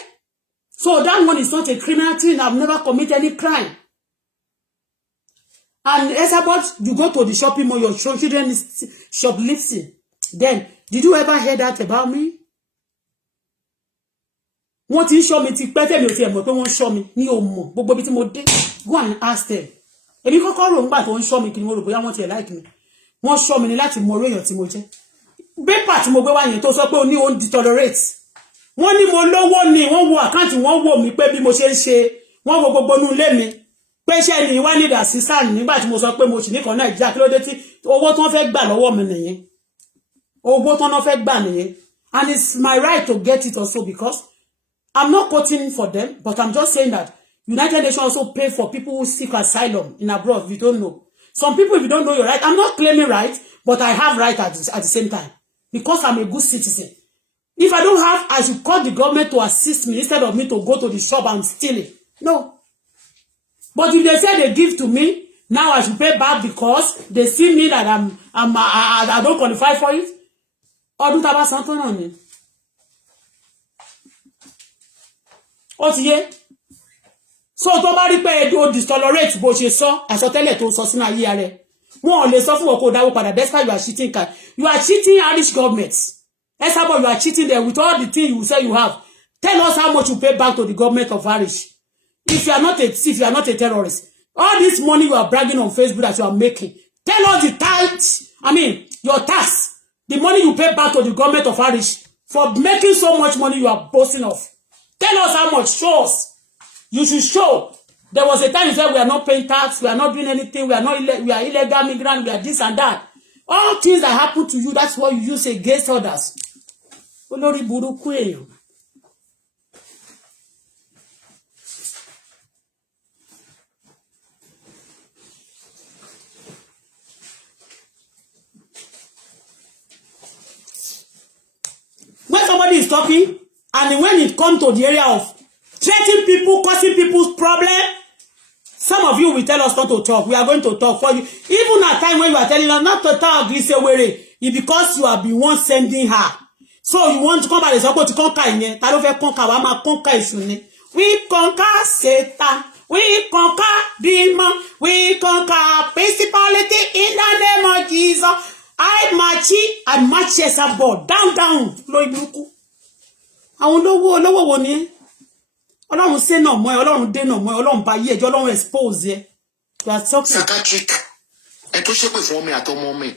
So that one is not a criminal thing. I've never committed any crime. And Esabod, you go to the shopping mall, your children is shoplifting. Then, did you ever hear that about me? Wọ́n ti show me ti pẹ́ tèmi ò ti ẹ̀ mọ̀ pé wọ́n show me ní o mọ̀ gbogbo bí tí mo dé. Go and ask them. Èmi kọ́kọ́ rò ńgbà tó ń show me kí ni mo rò bóyá wọ́n ti like me. Wọ́n show me ní láti mọ èèyàn tí mo jẹ́. Paper tí mo gbé wá yẹn tó sọ pé o ní o deteriorate. Wọ́n ní mo lówó ni wọ́n wo account wọ́n wò mí pé bí mo ṣe ń ṣe wọ́n wo gbogbo nu ilé mi. Pé ṣé ni wá need assistance nígbà tí mo sọ pé mo sì ní kan Nàìjíríà kí ló dé tí owó tí wọ́n fẹ́ gbà lọ́wọ́ mi nìyẹn. owó tán náà fẹ́ gbà nìyẹn. And it's my right to get it also because I'm not quoting for them, but I'm just saying that United Nations also pay for people who seek asylum in abroad, if you don't know. Some people, if you don't know your right, I'm not claiming right, but I have right at the same time because I'm a good citizen. If I don't have, I should call the government to assist me instead of me to go to the shop and steal it. No. But if they say they give to me, now I should pay back because they see me that I don't qualify for it. Ọdún tá bá san tán náà ni. Ó ti yé. So tó bá rí pé o distolerate bó ṣe sọ àsọtẹ́lẹ̀ tó sọ sínú ayé rẹ̀. Wọ́n ò lè sọ fún ọ kó dáwó padà despite you are cheating. You are cheating Irish government. Esabod, you are cheating them with all the things you say you have. Tell us how much you pay back to the government of Irish. If you are not a thief, you are not a terrorist. All this money you are bragging on Facebook that you are making. Tell us the tithe, your tax. The money you pay back to the government of Irish for making so much money you are boasting of. Tell us how much. Show us. You should show. There was a time you said we are not paying tax, we are not doing anything, we are illegal migrants, we are this and that. All things that happen to you, that's what you use against others. Olórí burúkú èèyàn. When somebody is talking, and when it comes to the area of threatening people, causing people's problem, some of you will tell us not to talk. We are going to talk for you. Even at time when you are telling us not to talk, it's because you have been one sending her. So you want to come and support to conquer in ta ló fẹ́ conquer wa ma conquer isu ni. We conquer Satan. We conquer demon. We conquer principality in the name of Jesus. I march Esabod down lórí burúkú. Àwọn olówó wo ni? Ọlọ́run ṣe no mọ́ ẹ, Ọlọ́run dé no mọ́ ẹ, Ọlọ́run bá yé ẹjọ́, Ọlọ́run expose ẹ. You are talking. Psychiatric. Ẹ tó ṣépè fún mi àtọmọ mi.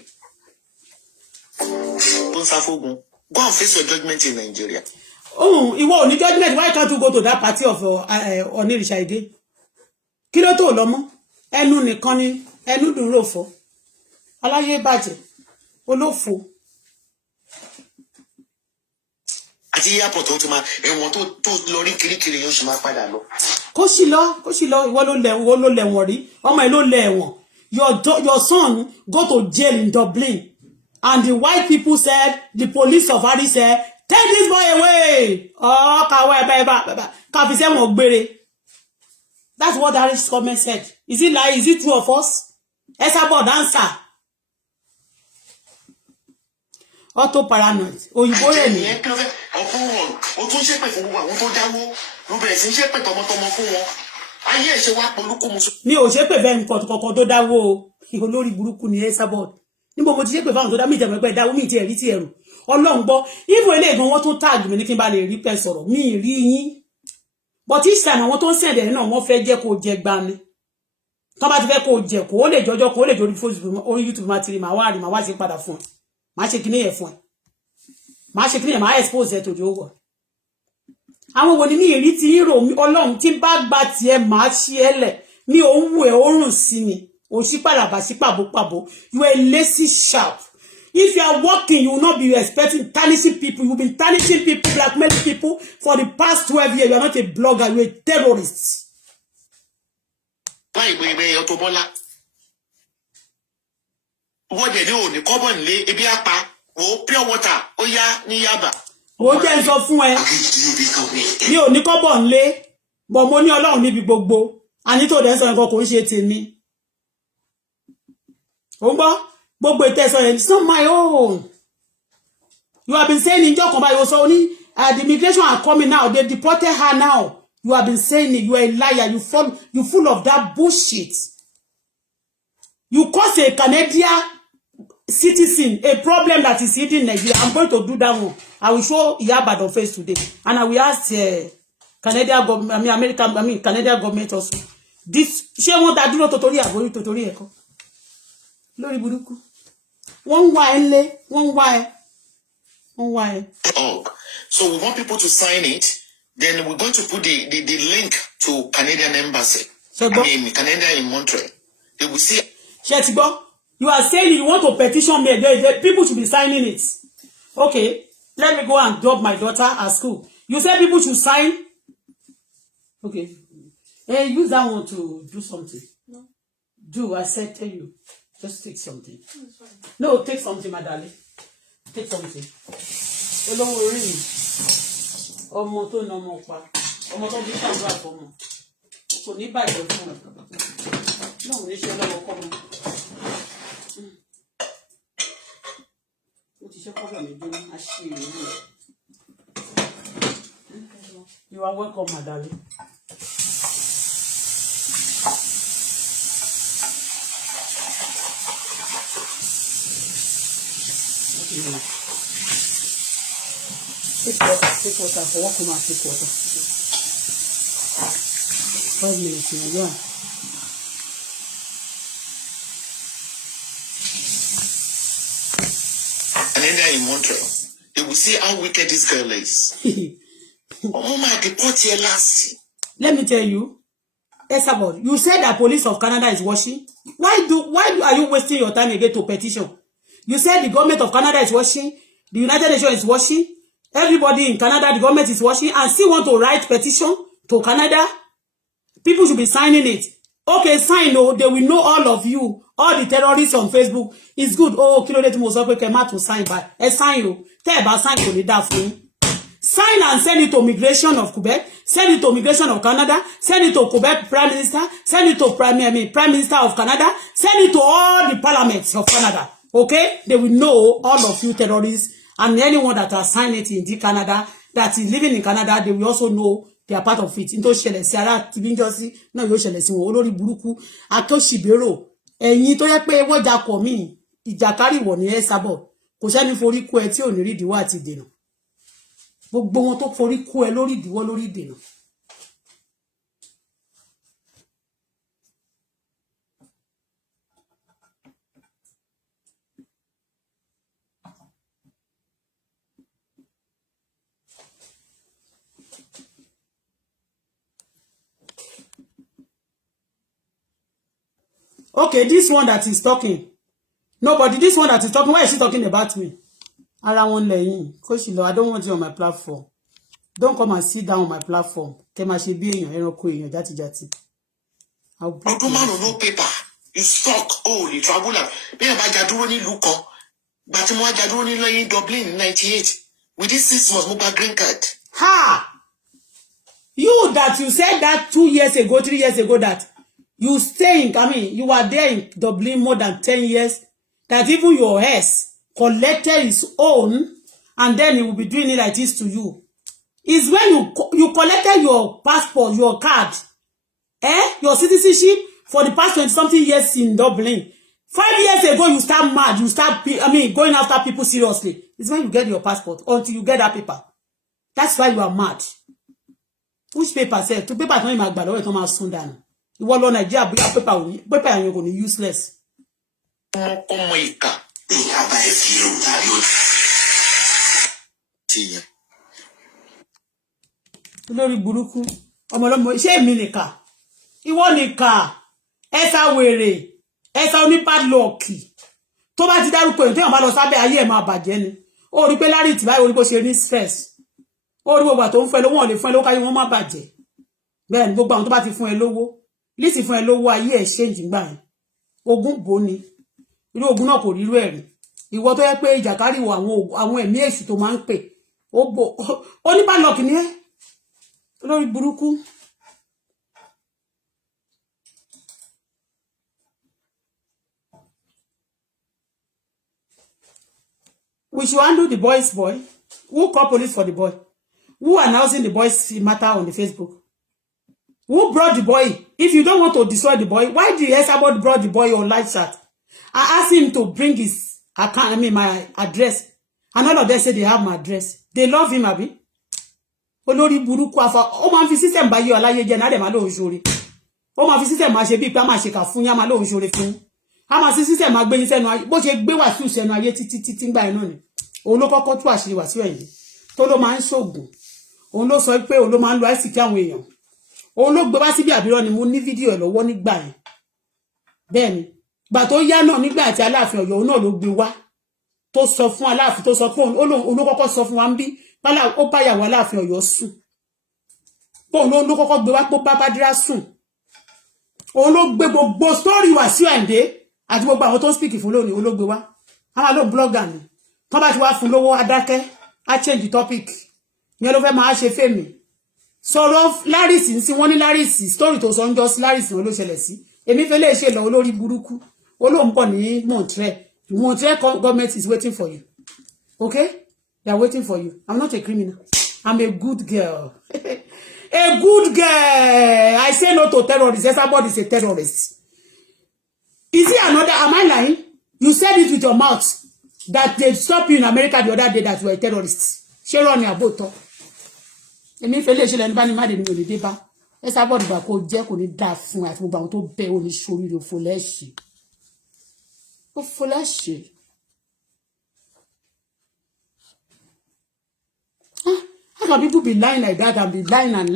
Tó ń sáfógun. Go and face your judgment in Nigeria. Oh, ìwọ ò ní judgment. Why can't you go to that party of Onirisha again? Kí ló tó lọ mọ́? Ẹnu nìkan ni, ẹnu dùn rò fọ́. Aláyé bàjẹ́. Olófò. Àti airport tó máa ẹ̀wọ̀n tó lọ rí kirikiri yóò ṣe máa padà lọ. Kó sì lọ, ìwọ ló lẹ̀wọ̀n rí. Ọmọ ẹ̀ ló lẹ̀wọ̀n. Your son go to jail in Dublin. And the white people said, the police of Irish said, take this boy away. Oh, Kafise won gbere. That's what the Irish government said. Is it lie? Is it true of us? Esabod answer. Auto paranoid. Òyìnbó rẹ̀ ni. O tún ṣépè fún àwọn tó dáwó. Ló bẹ̀rẹ̀ sí ṣépè tọmọtọmọ fún wọn. Ayé ṣe wá polúkú musu. Mi ò ṣépè fẹ́ nǹkan kankan tó dáwó. Olórí burúkú ni Esabod. Níbo mo ti ṣépè fáwọn tó dá mi jẹ́ mọ̀ pé dáwó mi ti ẹ̀rí ti ẹ̀rù. Ọlọ́run gbọ́. Even eléyìí gan wọ́n tún tag mi ní kí n bá lè rí pẹ́ sọ̀rọ̀. Mi rí yín. But each time àwọn tó ń sẹ̀dẹ̀ náà wọ́n fẹ́ jẹ́ kó jẹ gbá ni. Tó bá ti fẹ́ kó jẹ kó lè jọjọ́ kó lè jórí Facebook orí YouTube máa ti rí màá wá ṣe padà fún ẹ. Màá ṣe kíní yẹn fún ẹ. Màá ṣe kíní yẹn máa expose ẹ to the whole. Àwọn wo ni mi rí ti rò mi Ọlọ́run tí bá gba tiẹ̀ máa ṣí ẹ lẹ̀ mi ò wù ẹ́ orun sí ni. O ṣí pàlàbà ṣí pàbó. You are a lazy sharp. If you are working, you will not be expecting tarnishing people. You've been tarnishing people, blackmailing people for the past 12 years. You are not a blogger, you are a terrorist. Why we Auto Bola? What they do, the common lay, ebi apa, pure water, oya ni yaba. Ó jẹ́ sọ fún ẹ. Mi ò ní kọ́bọ̀ nlé, but mo ní Ọlọ́run níbi gbogbo. Ani tó dẹ̀ sọ nǹkan kò ń ṣe tèmi. Gbogbo ìtẹ́sọ yẹn, it's not my own. You have been saying in Jokon by also only the immigration are coming now. They deported her now. You have been saying it. You are a liar. You full of that bullshit. You cause a Canadian citizen a problem that is hitting Nigeria. I'm going to do that one. I will show Esabod on face today, and I will ask Canadian government. Canadian government also. This she want that do not totally agree totally eko. Lórí burúkú. One why. Oh, so we want people to sign it. Then we're going to put the link to Canadian embassy. Canada in Montreal. They will see. Shetibo, you are saying you want to petition me. People should be signing it. Okay, let me go and drop my daughter at school. You said people should sign. Okay. Hey, use that one to do something. No. Do, I said tell you. Just take something. No, take something, my darling. Take something. Olówó orí mi. Ọmọ tó na ọmọ pa. Ọmọ tó bí ṣàdúrà fọ́mọ. Kò ní bàjẹ́ fún ọ. Náà ní ṣe lọ́wọ́ kọ́ mọ́. Ó ti ṣe kọ́bọ̀ mi dúró. A ṣe ìròyìn. You are welcome, my darling. Take water. For what come and take water? 5 minutes, yeah. And then they're in Montreal. They will see how wicked this girl is. Oh my, the party last. Let me tell you, Esabod, you said that police of Canada is watching. Why are you wasting your time again to petition? You said the government of Canada is watching, the United Nations is watching, everybody in Canada, the government is watching, and still want to write petition to Canada. People should be signing it. Okay, sign, no, they will know all of you, all the terrorists on Facebook. It's good. Oh, kilo de mo sọ pé kẹ́ má to sign by. Sign you. Tẹ́ bá sign kò ní dá fún yín. Sign and send it to Migration of Quebec, send it to Migration of Canada, send it to Quebec Prime Minister, send it to Prime Minister of Canada, send it to all the parliaments of Canada. Okay? They will know all of you terrorists and anyone that has signed it in Canada, that is living in Canada, they will also know they are part of it. Into ṣẹlẹ̀ sí ara tibinjosi, no yo ṣẹlẹ̀ sí wọn olórí burúkú, akosibero, ẹ̀yin tó yẹ pé wọ́n jà kọ mí, ìjàkárì wọ̀ ní Esabod. Kò sẹ́ni forí kó ẹ tí ò ní rí ìdíwọ́ àti ìdènà. Gbogbo wọn tó forí kó ẹ lórí ìdíwọ́ lórí ìdènà. Okay, this one that is talking. Nobody, this one that is talking, why is she talking about me? Ara wọn lẹ́yìn. Koshilo, I don't want you on my platform. Don't come and sit down on my platform. Kẹ́ máa ṣe bí èèyàn, ẹranko èèyàn játijàti. Ọdún márùn-ún no paper. You stuck. Oh, you travel. Bí ẹ bá jà dúró ní ìlú kan. Gbà tí mo wá jà dúró ní lẹ́yìn Dublin in 98. Within 6 months, mo gba green card. Ha! You that you said that 2 years ago, 3 years ago that you staying, I mean, you were there in Dublin more than 10 years, that even your ex collected his own, and then he will be doing it like this to you. It's when you collected your passport, your card, your citizenship for the past 20-something years in Dublin. 5 years ago, you start mad, you start, going after people seriously. It's when you get your passport, until you get that paper. That's why you are mad. Which paper said? To paper, don't even matter. Don't matter. Soon down. You want to Nigeria, paper and you're going to useless. Oh my God. Lórí burúkú. Ọmọlọ́mọ ṣé mi nìkà. Ìwọ nìkà. Esa wèrè. Esa oní padlock. Tó bá ti dárúkọ èyí tó yàn bá lọ sábẹ́ ayé ẹ̀ máa bàjẹ́ ni. Ó rí pé lárí ìtì báyìí ó rí bó ṣe ní stress. Ó rí gbogbo tó ń fẹ́ lówó wọn lè fún ẹ lówó káyé wọn má bàjẹ́. Bẹ́ẹ̀ ni gbogbo àwọn tó bá ti fún ẹ lówó. Lísì fún ẹ lówó ayé ẹ̀ change gbà yẹn. Ogún bò ni. Irú ogun náà kò rí irú ẹ̀rí. Ìwọ tó yẹ pé ìjàkárì wọ àwọn ẹ̀mí èṣù tó máa ń pè. Ó ní padlock ni ẹ́. Lórí burúkú. We should handle the boy. Who call police for the boy? Who announcing the boy's matter on the Facebook? Who brought the boy? If you don't want to destroy the boy, why did Esabod brought the boy on live chat? I asked him to bring his account, my address. And all of them say they have my address. They love him, abi. Olórí burúkú afa. Ó máa ń fi system bá yọ aláyé jẹ́ na dem ma lo nsore. Ó máa fi system ma ṣe bí pé a máa ṣe kà fún yín, a máa lo nsore fún. A máa sí system ma gbé yín sẹ́nu ayé. Bó ṣe gbé Wàsíù sẹ́nu ayé títí ngba ẹ náà ni. Òun ló kọ́kọ́ tú àṣírí Wàsíù ẹ̀yìn. Tó ló máa ń ṣògùn. Òun ló sọ pé òun ló máa ń lo àìsíkí àwọn èèyàn. Òun ló gbé wá síbi àbírọ́ ni mo ní fídíò ẹ̀ lọ́wọ́ nígbà yẹn. Bẹ́ẹ̀ ni. Gbà tó yá náà nígbà tí Aláàfin Ọ̀yọ́ òun náà ló gbé wá. tó sọ fún Aláàfin tó sọ pé òun ló kọ́kọ́ sọ fún wa ń bí pálá ó bá yàwó Aláàfin Ọ̀yọ́ sùn pé òun ló kọ́kọ́ gbé wá pé bá Bádírá sùn òun ló gbé gbogbo story Wàsíù Àyìndé àti gbogbo àwọn tó ń speak fún lónìí òun ló gbé wá àwọn ló blogger ni tó bá ti wá fún lówó adákẹ́ á change the topic ìyẹn ló fẹ́ máa ṣe fèmí sọ̀rọ̀ Lárìsì sí wọ́n ní Lárìsì story tó sọ ń jọ sí Lárìsì wọn ló ṣẹlẹ̀ sí èmi fẹ́ lè ṣe lọ olórí burúkú olóhùn pọ̀ ní Montreal government is waiting for you okay they are waiting for you I'm not a criminal I'm a good girl a good girl I say no to terrorists Esabod is a terrorist is it another am I lying you said it with your mouth that they stop you in America the other day that you were a terrorist ṣé rọ ni àbótọ́ èmi fẹ́ lè ṣe lẹ́nu bá ní má dé ní olè dé bá Esabod gbà kó jẹ́ kò ní dáa fún àti gbogbo àwọn tó bẹ́ ò ní ṣoríire òfò lẹ́ṣẹ̀ òfò lẹ́ṣẹ̀ how can people be lying like that and be lying and lying